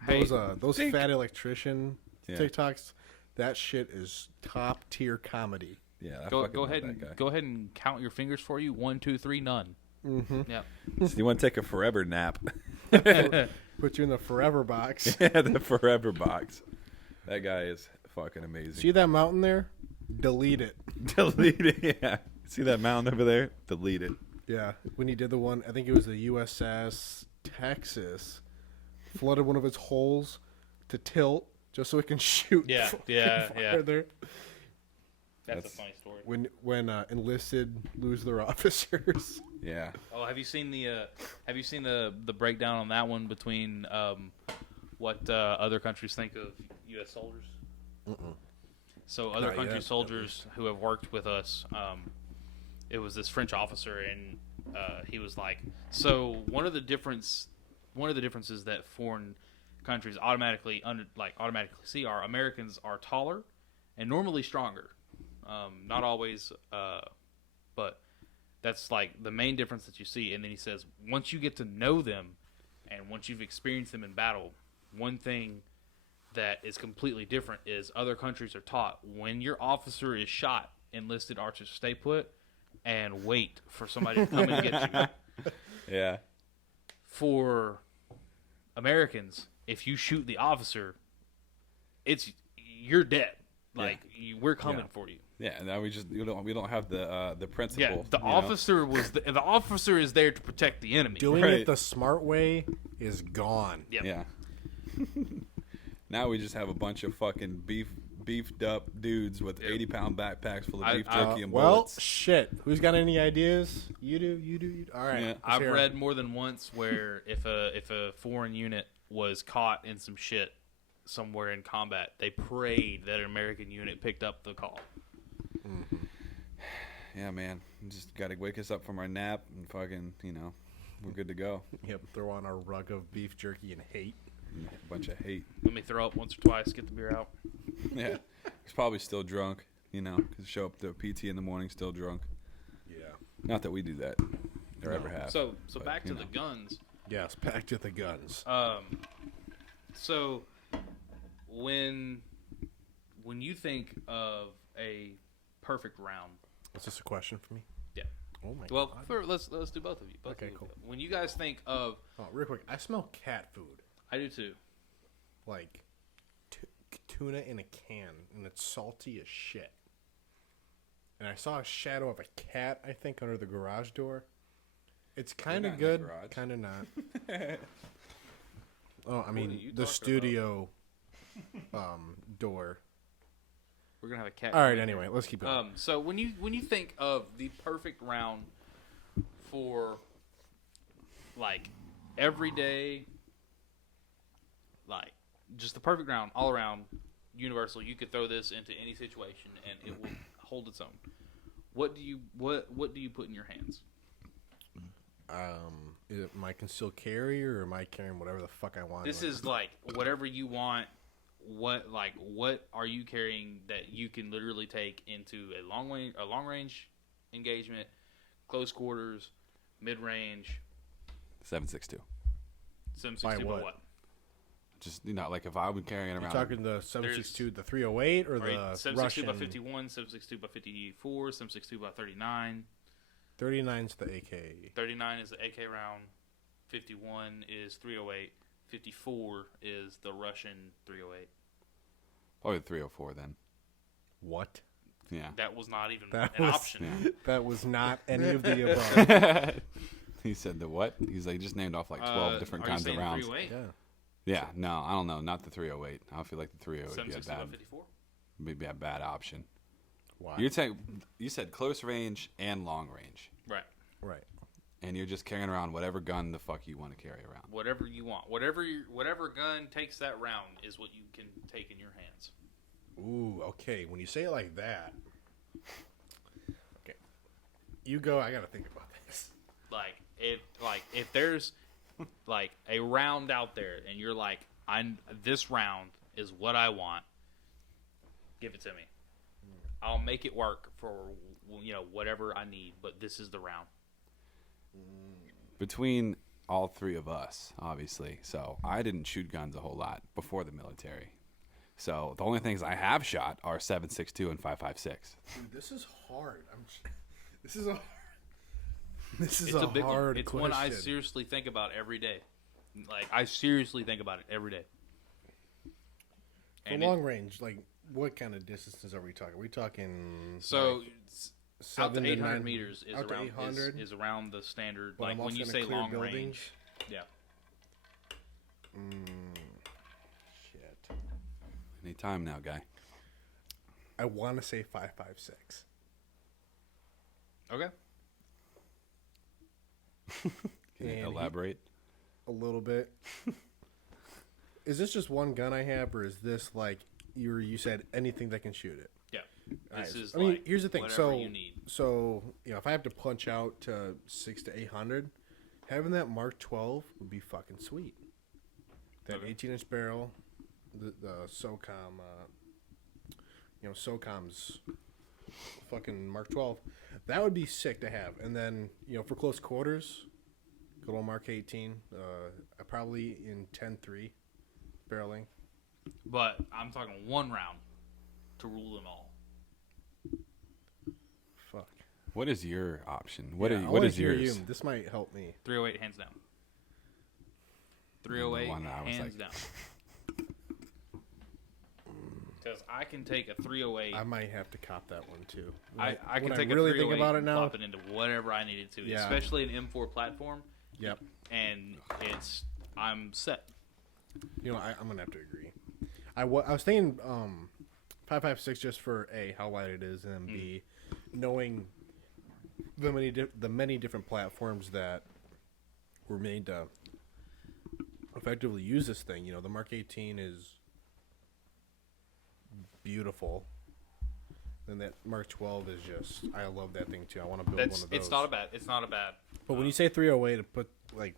Hey, Those fat electrician Yeah. TikToks, that shit is top tier comedy. Yeah. I go fucking love ahead that guy. and go ahead and count your fingers for you. 1, 2, 3, none. Mm-hmm. Yeah. So you want to take a forever nap? Put you in the forever box. Yeah, the forever box. That guy is fucking amazing. See that mountain there? Delete it. Delete it. Yeah. See that mountain over there? Delete it. Yeah, when he did the one, I think it was the USS Texas, flooded one of its holes to tilt just so it can shoot. Yeah, fucking yeah. farther. That's a That's- funny story. When enlisted lose their officers. Yeah. Oh, have you seen the breakdown on that one between what other countries think of U.S. soldiers? So other Not country yet, soldiers who have worked with us, it was this French officer, and he was like, so one of the differences that foreign countries automatically see are Americans are taller and normally stronger. Not always, but that's like the main difference that you see. And then he says, once you get to know them and once you've experienced them in battle, one thing that is completely different is other countries are taught when your officer is shot, enlisted archers stay put and wait for somebody to come and get you. Yeah. For Americans, if you shoot the officer, you're dead. Like we're coming for you. Yeah, and now we don't have the principle. Yeah, the officer is there to protect the enemy. Doing Right. it the smart way is gone. Yep. Yeah. Now we just have a bunch of fucking beefed up dudes with 80-pound backpacks full of beef jerky and Well, bullets. shit. Who's got any ideas? You do. All right. Yeah. let's I've hear 'em. read more than once where if a foreign unit was caught in some shit somewhere in combat, they prayed that an American unit picked up the call. yeah, man, just got to wake us up from our nap and fucking, we're good to go. Yep, throw on our rug of beef jerky and hate. A bunch of hate. Let me throw up once or twice, get the beer out. Yeah, he's probably still drunk, because show up to PT in the morning still drunk. Yeah. Not that we do that or ever have. So but, back to the guns. Yes, back to the guns. So when you think of a perfect round, Is this a question for me? yeah. Oh my Well, god. let's do both of you. Both Okay, of you. cool. When you guys think of, Oh, real quick, I smell cat food. I do too. Like tuna in a can, and it's salty as shit. And I saw a shadow of a cat, I think, under the garage door. It's kind not of in the good, garage. kind of not. Oh, I are mean, you the talking studio door. We're gonna have a cat. All right, in there. anyway, let's keep going. So when you think of the perfect round for like everyday, like just the perfect round all around, universal, you could throw this into any situation and it will hold its own. What do you put in your hands? Is it my concealed carry, or am I carrying whatever the fuck I want? This is like whatever you want. What are you carrying that you can literally take into a long range engagement, close quarters, mid range, 7.62. 7.62 By by what? Just like if I would carry it around. You're talking the 7.62, the 308, or the 7.62 Russian? by 51, 7.62 by 54, 7.62 by 39. 39's the AK. 39 is the AK round. 51 is 308. 54 is the Russian 308. Probably the 304 then. What? Yeah. That was not even That an was- option. Yeah. That was not any of the above. He said the what? He's like, just named off like 12 different kinds of rounds. 308? Yeah. Yeah, no, I don't know. Not the 308. I feel like the 308 would be a 7.62 by bad, 54? maybe a bad option. Why? You said close range and long range, Right. Right. and you're just carrying around whatever gun the fuck you want to carry around. Whatever you want. Whatever gun takes that round is what you can take in your hands. Ooh, okay. When you say it like that, okay. You go. I gotta think about this. If there's like a round out there and you're like, this round is what I want, give it to me. I'll make it work for whatever I need, but this is the round. Between all three of us, obviously, so I didn't shoot guns a whole lot before the military. So the only things I have shot are 7.62 and 5.56. Dude, this is hard. This is a. This is It's a big hard one. It's question. one I seriously think about every day. Like I seriously think about it every day. For long range, like what kind of distances are we talking? Are we talking So out to 7 to 800 9 meters is out to around 800? is around the standard. But like I'm when also you gonna say clear long buildings? range, yeah. Shit. Any time now, guy. I want to say 5.56. Okay. Can you And elaborate? A little bit. Is this just one gun I have, or is this like you said anything that can shoot it? Yeah. This Alright, is I mean, like here's the thing. whatever So, you need. if I have to punch out to 600 to 800, having that Mark 12 would be fucking sweet. That Okay. 18-inch barrel, the SOCOM, SOCOM's fucking Mark 12, that would be sick to have. And then for close quarters, good old Mark 18, probably in 10.3 barreling. But I'm talking one round to rule them all. Fuck. What is your option? I What wanna is hear yours? you. This might help me. 308 hands down. 308 one I was hands like- down. Because I can take a 308. I might have to cop that one too. I can when take really a 308 think about it and now. plop it into whatever I needed to, Yeah. especially an M4 platform, Yep. and I'm set. I'm gonna have to agree. I was thinking 5.56 just for A, how light it is, and B, knowing the many different platforms that were made to effectively use this thing. The Mark 18 is beautiful. and that Mark 12 is just. I love that thing too. I want to build one of those. It's not a bad. It's not a bad. But when you say 308, to put like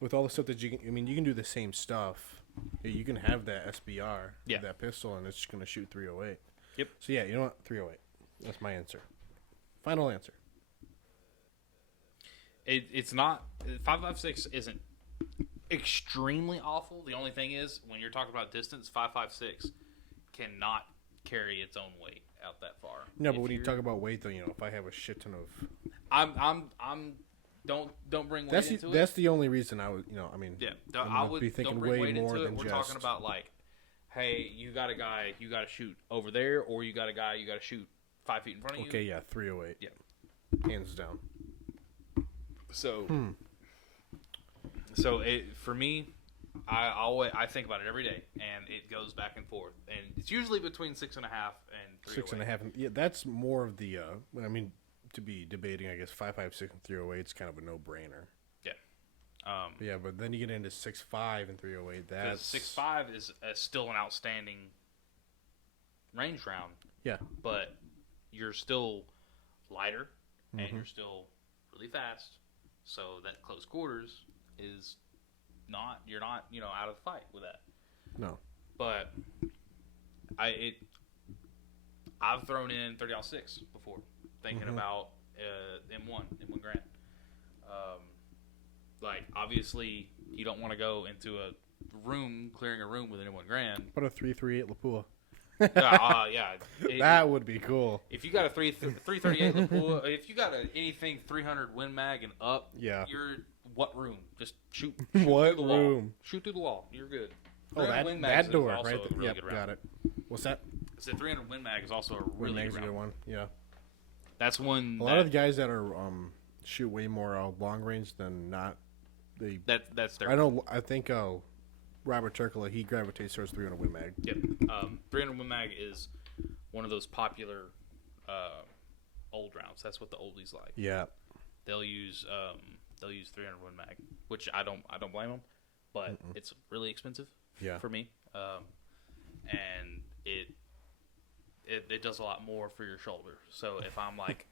with all the stuff that you can, I mean, you can do the same stuff. You can have that SBR, that pistol, and it's just gonna shoot 308. Yep. So yeah, you know what? 308. That's my answer. Final answer. It's not 5.56 isn't extremely awful. The only thing is when you're talking about distance, 5.56 cannot carry its own weight out that far. No, but when you talk about weight, though, you know, if I have a shit ton of, I'm don't bring weight into it. That's the only reason I would, you know, I mean, Yeah, I would be thinking don't bring way weight more into it. than We're just. talking about like, hey, you got a guy, you got to shoot over there, or you got a guy, you got to shoot 5 feet in front of you. Okay, yeah, 308. Yeah, hands down. So, for me, I think about it every day, and it goes back and forth, and it's usually between 6.5 and 308. 6.5. Yeah, that's more of the. I mean, to be debating, I guess 5.56 and 308 is kind of a no-brainer. Yeah. Yeah, but then you get into 6.5 and 308. That's 6.5 is still an outstanding range round. Yeah, But you're still lighter, and you're still really fast. So that close quarters is you're not out of the fight with that. no. But I've thrown in 30-06 before, thinking about M1 Grand. Like obviously you don't want to go into a room clearing a room with an M1 Grand. What a 338 Lapua. Yeah. That would be cool. If you got a 338 Lapua, if you got anything 300 Win Mag and up, Yeah. you're what room? Just shoot What through the wall. room? Shoot through the wall. You're good. Oh, 300 that Win Mags that door is also right a there. really Yep, good round. got it. What's that? So 300 Win Mag is also a Win really Mag's good a good round. one. Yeah. That's one. A lot of the guys that are shoot way more long range than not. That's their. I think Robert Turkle, he gravitates towards 300 Win Mag. Yep. 300 Win Mag is one of those popular old rounds. That's what the oldies like. Yeah. They'll use 300 Win Mag, which I don't blame them, but it's really expensive. Yeah. For me, and it does a lot more for your shoulder. So if I'm like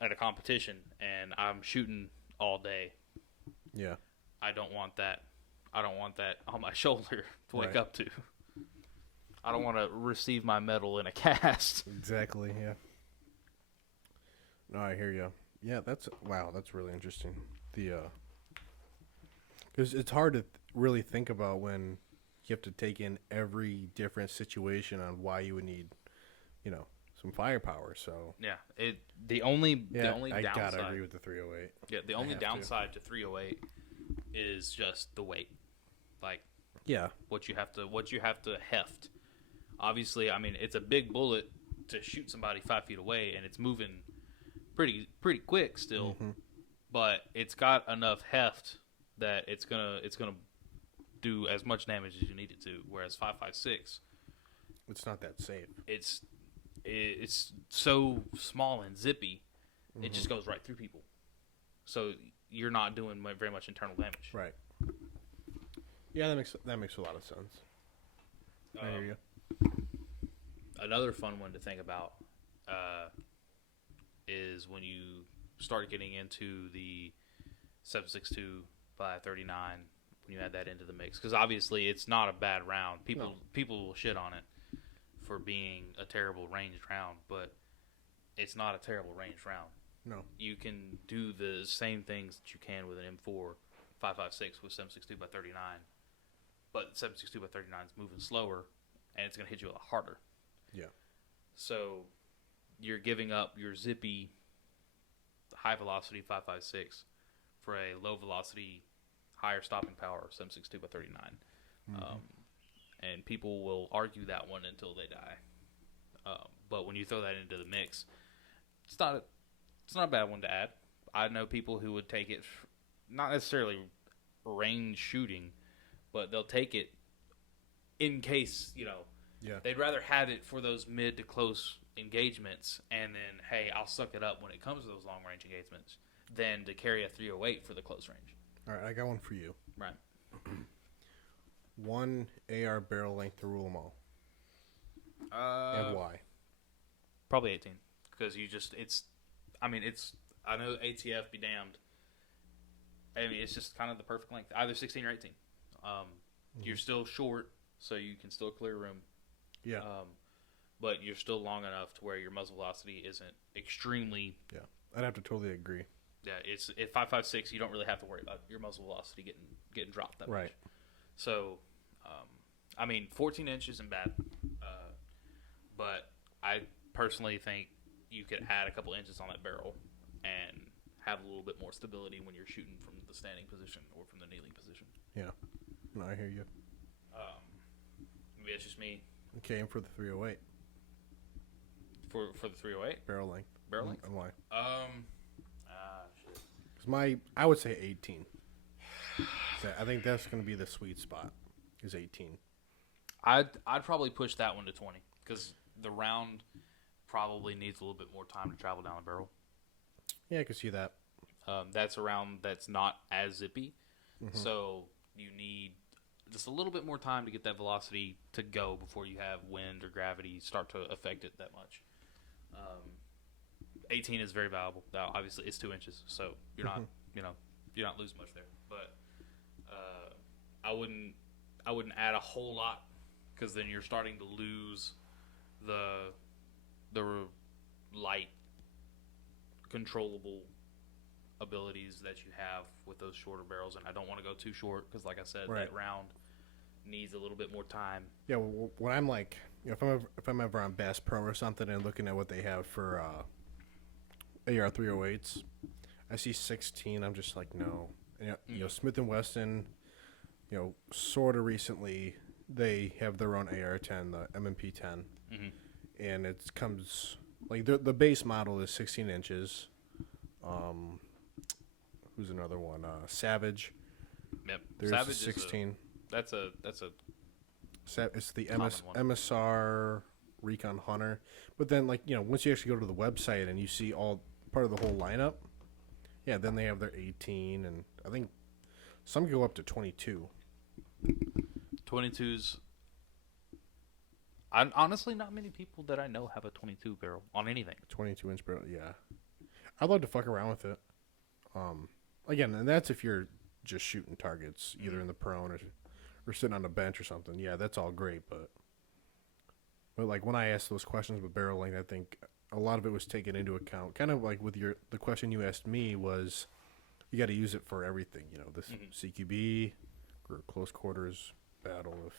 at a competition and I'm shooting all day, Yeah. I don't want that on my shoulder to wake Right. up to. I don't want to receive my medal in a cast. Exactly. Yeah. No, I hear you. Yeah, that's really interesting. Because it's hard to really think about when you have to take in every different situation on why you would need, some firepower. So Yeah, the only I downside. gotta agree with the 308. Yeah, the only have to. downside to 308 is just the weight, like Yeah. what you have to heft. Obviously, I mean it's a big bullet to shoot somebody 5 feet away, and it's moving pretty quick still, but it's got enough heft that it's gonna do as much damage as you need it to. Whereas 5.56, It's not that safe. it's so small and zippy, it just goes right through people. So you're not doing very much internal damage. Right. Yeah, that makes a lot of sense. I hear you. Another fun one to think about is when you start getting into the 7.62 by 39. When you add that into the mix, because obviously it's not a bad round. People will shit on it for being a terrible ranged round, but it's not a terrible ranged round. No. You can do the same things that you can with an M4 5.56 with 7.62 by 39, but 7.62 by 39 is moving slower, and it's going to hit you a lot harder. Yeah. So you're giving up your zippy, high velocity 5.56 for a low velocity, higher stopping power 7.62 by 39. And people will argue that one until they die. But when you throw that into the mix, it's not a bad one to add. I know people who would take it, not necessarily range shooting, but they'll take it in case, Yeah. they'd rather have it for those mid to close engagements, and then, hey, I'll suck it up when it comes to those long range engagements, than to carry a 308 for the close range. All right, I got one for you. Right. One AR barrel length to rule them all. And why? Probably 18 because I know ATF be damned. I mean, it's just kind of the perfect length, either 16 or 18. You're still short, so you can still clear room. Yeah. But you're still long enough to where your muzzle velocity isn't extremely. Yeah, I'd have to totally agree. Yeah, it's at 5.56. You don't really have to worry about your muzzle velocity getting dropped that much. So, 14 inches isn't bad. But I personally think you could add a couple inches on that barrel and have a little bit more stability when you're shooting from the standing position or from the kneeling position. Yeah, no, I hear you. Maybe it's just me. Okay, and for the 308 For the 308 barrel length. And why? Shit. Because I would say 18. So I think that's going to be the sweet spot. Is 18. I'd probably push that one to 20 because the round probably needs a little bit more time to travel down the barrel. Yeah, I can see that. That's a round that's not as zippy, so you need just a little bit more time to get that velocity to go before you have wind or gravity start to affect it that much. 18 is very valuable. Now, obviously, it's 2 inches, so you're not you're not losing much there. But I wouldn't add a whole lot because then you're starting to lose the light controllable abilities that you have with those shorter barrels, and I don't want to go too short because, like I said, that round needs a little bit more time. Yeah, well, when I'm like, if I'm ever on Bass Pro or something and looking at what they have for AR 308s, I see 16. I'm just like, no. And, Smith and Wesson, sort of recently they have their own AR 10, the MMP 10, and it comes like the base model is 16 inches. Who's another one? Savage. Yep. There's Savage 16. That's a It's the common one. MSR Recon Hunter. But then, once you actually go to the website and you see all part of the whole lineup, yeah, then they have their 18, and I think some go up to 22. 22s. Honestly, not many people that I know have a 22 barrel on anything. 22-inch barrel, yeah. I'd love to fuck around with it. Again, and that's if you're just shooting targets, either in the prone or sitting on a bench or something. Yeah, that's all great, but like when I asked those questions with barrel length, I think a lot of it was taken into account. Kind of like with the question you asked me was, you got to use it for everything. This CQB or close quarters battle. If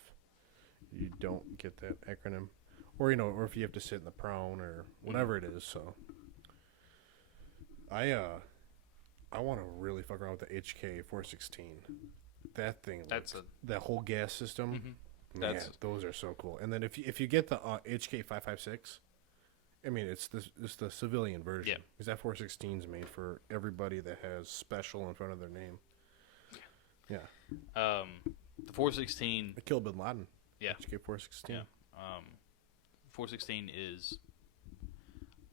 you don't get that acronym, or if you have to sit in the prone or whatever it is. So I want to really fuck around with the HK 416. That thing, that whole gas system. Man, those are so cool. And then if you get the HK 556, I mean it's the civilian version. Yeah. Because that 416 is made for everybody that has special in front of their name. Yeah. The 416. They killed Bin Laden. Yeah. HK 416. Yeah. 416 is,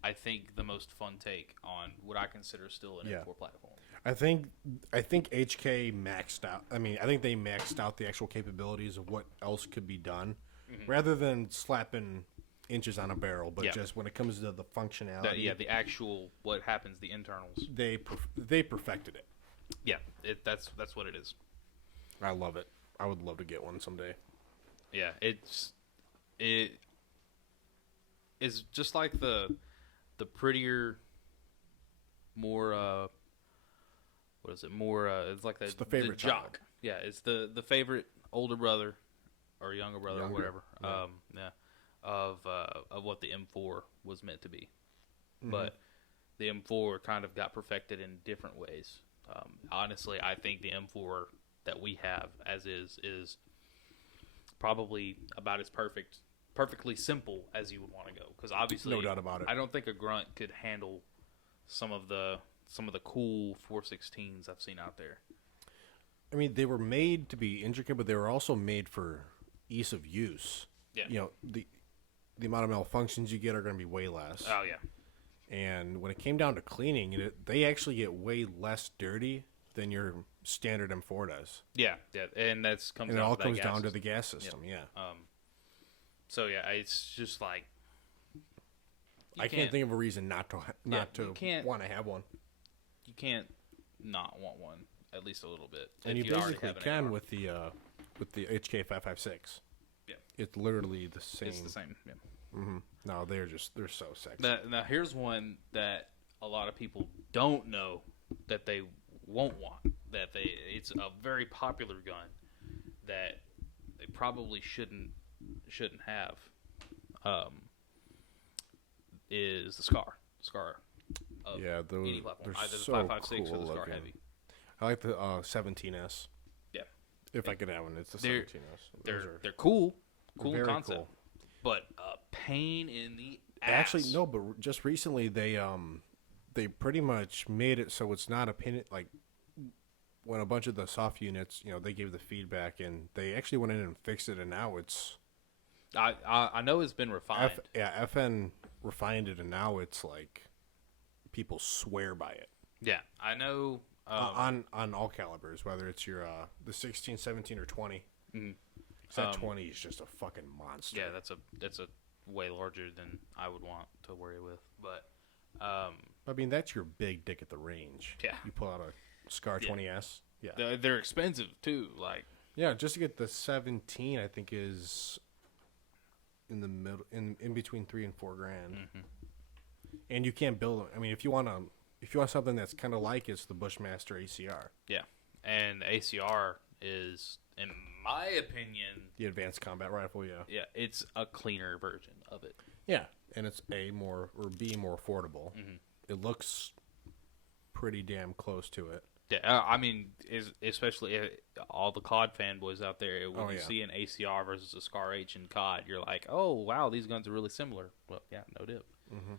I think, the most fun take on what I consider still an M4 platform. I think HK maxed out. I mean, I think they maxed out the actual capabilities of what else could be done, rather than slapping inches on a barrel. But just when it comes to the functionality, the actual what happens, the internals. They perfected it. Yeah, that's what it is. I love it. I would love to get one someday. Yeah, it is just like the prettier, more what is it? More it's like it's the favorite the jock. child. Yeah, it's the favorite older brother or younger brother or whatever. Of what the M4 was meant to be, but the M4 kind of got perfected in different ways. Honestly, I think the M4 that we have as is probably about as perfectly simple as you would want to go. Because obviously, no doubt about it. I don't think a grunt could handle some of the cool 416s I've seen out there. I mean, they were made to be intricate, but they were also made for ease of use. Yeah. The amount of malfunctions you get are going to be way less. Oh yeah. And when it came down to cleaning, they actually get way less dirty than your standard M4 does. Yeah, and it all comes down to the gas system. Yeah. So yeah, it's just like I can't think of a reason not to want to have one. You can't not want one at least a little bit. And if you already basically have an can AR. with the HK556. Yeah, It's literally the same. it's the same. Yeah. Mm-hmm. No, they're so sexy. Now here's one that a lot of people don't know that they won't want. It's a very popular gun that they probably shouldn't have. Is the Scar of any platform, they're either the so 5.56 cool or the Scar looking. Heavy. I like the 17S. Yeah, If I could have one, it's the They're- 17S. they're cool in very concept, cool. but a pain in the ass. Actually, no, but just recently they pretty much made it so it's not a pin. Like when a bunch of the soft units, they gave the feedback and they actually went in and fixed it, and now it's I know it's been refined. FN refined it, and now it's like people swear by it. Yeah, I know. On all calibers, whether it's your the 16, 17, or 20. Mhm. 'Cause that 20 is just a fucking monster. Yeah, that's a way larger than I would want to worry with. But I mean, that's your big dick at the range. Yeah. You pull out a Scar 20S. Yeah. they're expensive too. Like, Yeah, just to get the 17, I think is in the middle, in between $3 and $4 grand. Mm-hmm. And you can't build them. I mean, if you want something that's kind of like it's the Bushmaster ACR, yeah, and ACR is, in my opinion, the Advanced Combat Rifle. Yeah. it's a cleaner version of it. Yeah, and it's B more affordable. Mm-hmm. It looks pretty damn close to it. Yeah, I mean, especially all the COD fanboys out there, when you see an ACR versus a Scar H in COD, you're like, oh, wow, these guns are really similar. Well, yeah, no dip. Mm-hmm.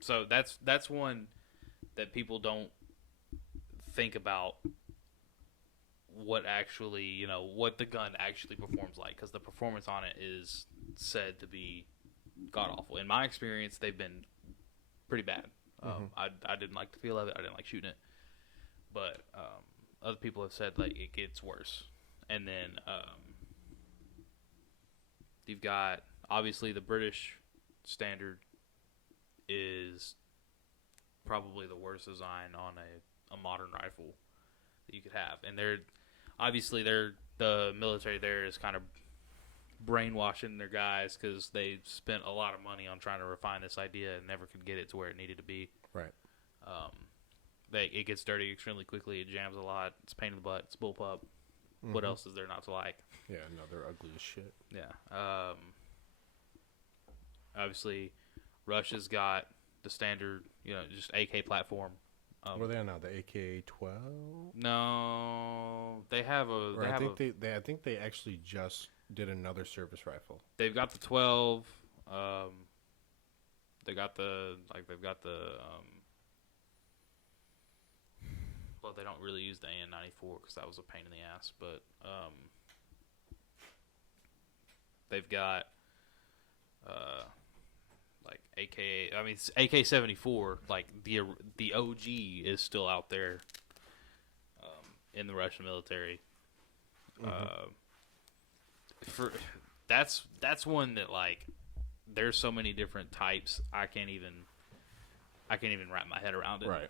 So that's one that people don't think about what actually, what the gun actually performs like, because the performance on it is said to be god-awful. In my experience, they've been pretty bad. I didn't like the feel of it. I didn't like shooting it. But other people have said like it gets worse. And then you've got obviously the British standard is probably the worst design on a modern rifle that you could have. And the military there is kind of brainwashing their guys because they spent a lot of money on trying to refine this idea and never could get it to where it needed to be. Right. It gets dirty extremely quickly. It jams a lot. It's a pain in the butt. It's bullpup. What else is there not to like? Yeah, no, they're ugly as shit. Yeah. Obviously, Russia's got the standard, just AK platform. What are they on now? The AK-12? No, they have a. I think they actually just did another service rifle. They've got the 12. They've got the. Well, they don't really use the AN-94 because that was a pain in the ass. But they've got like AK. I mean, AK-74. Like the OG is still out there in the Russian military. That's one that like there's so many different types. I can't even wrap my head around it. Right.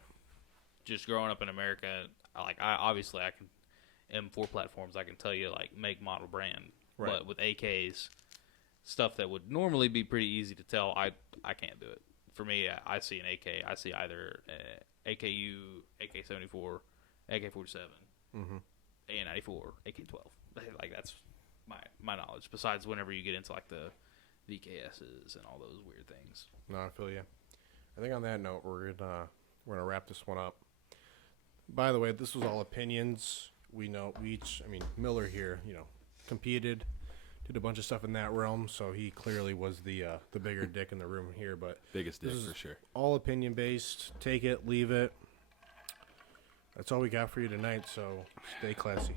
Just growing up in America, I can M4 platforms. I can tell you like make, model, brand. Right. But with AKs, stuff that would normally be pretty easy to tell, I can't do it. For me, I see an AK. I see either AKU, AK-74, AK-47, AN-94, AK-12. Like that's my knowledge. Besides, whenever you get into like the VKSs and all those weird things. No, I feel you. I think on that note, we're gonna wrap this one up. By the way, this was all opinions. We each. I mean, Miller here, competed, did a bunch of stuff in that realm, so he clearly was the bigger dick in the room here. But Biggest dick this is for sure. all opinion based. Take it, leave it. That's all we got for you tonight. So stay classy.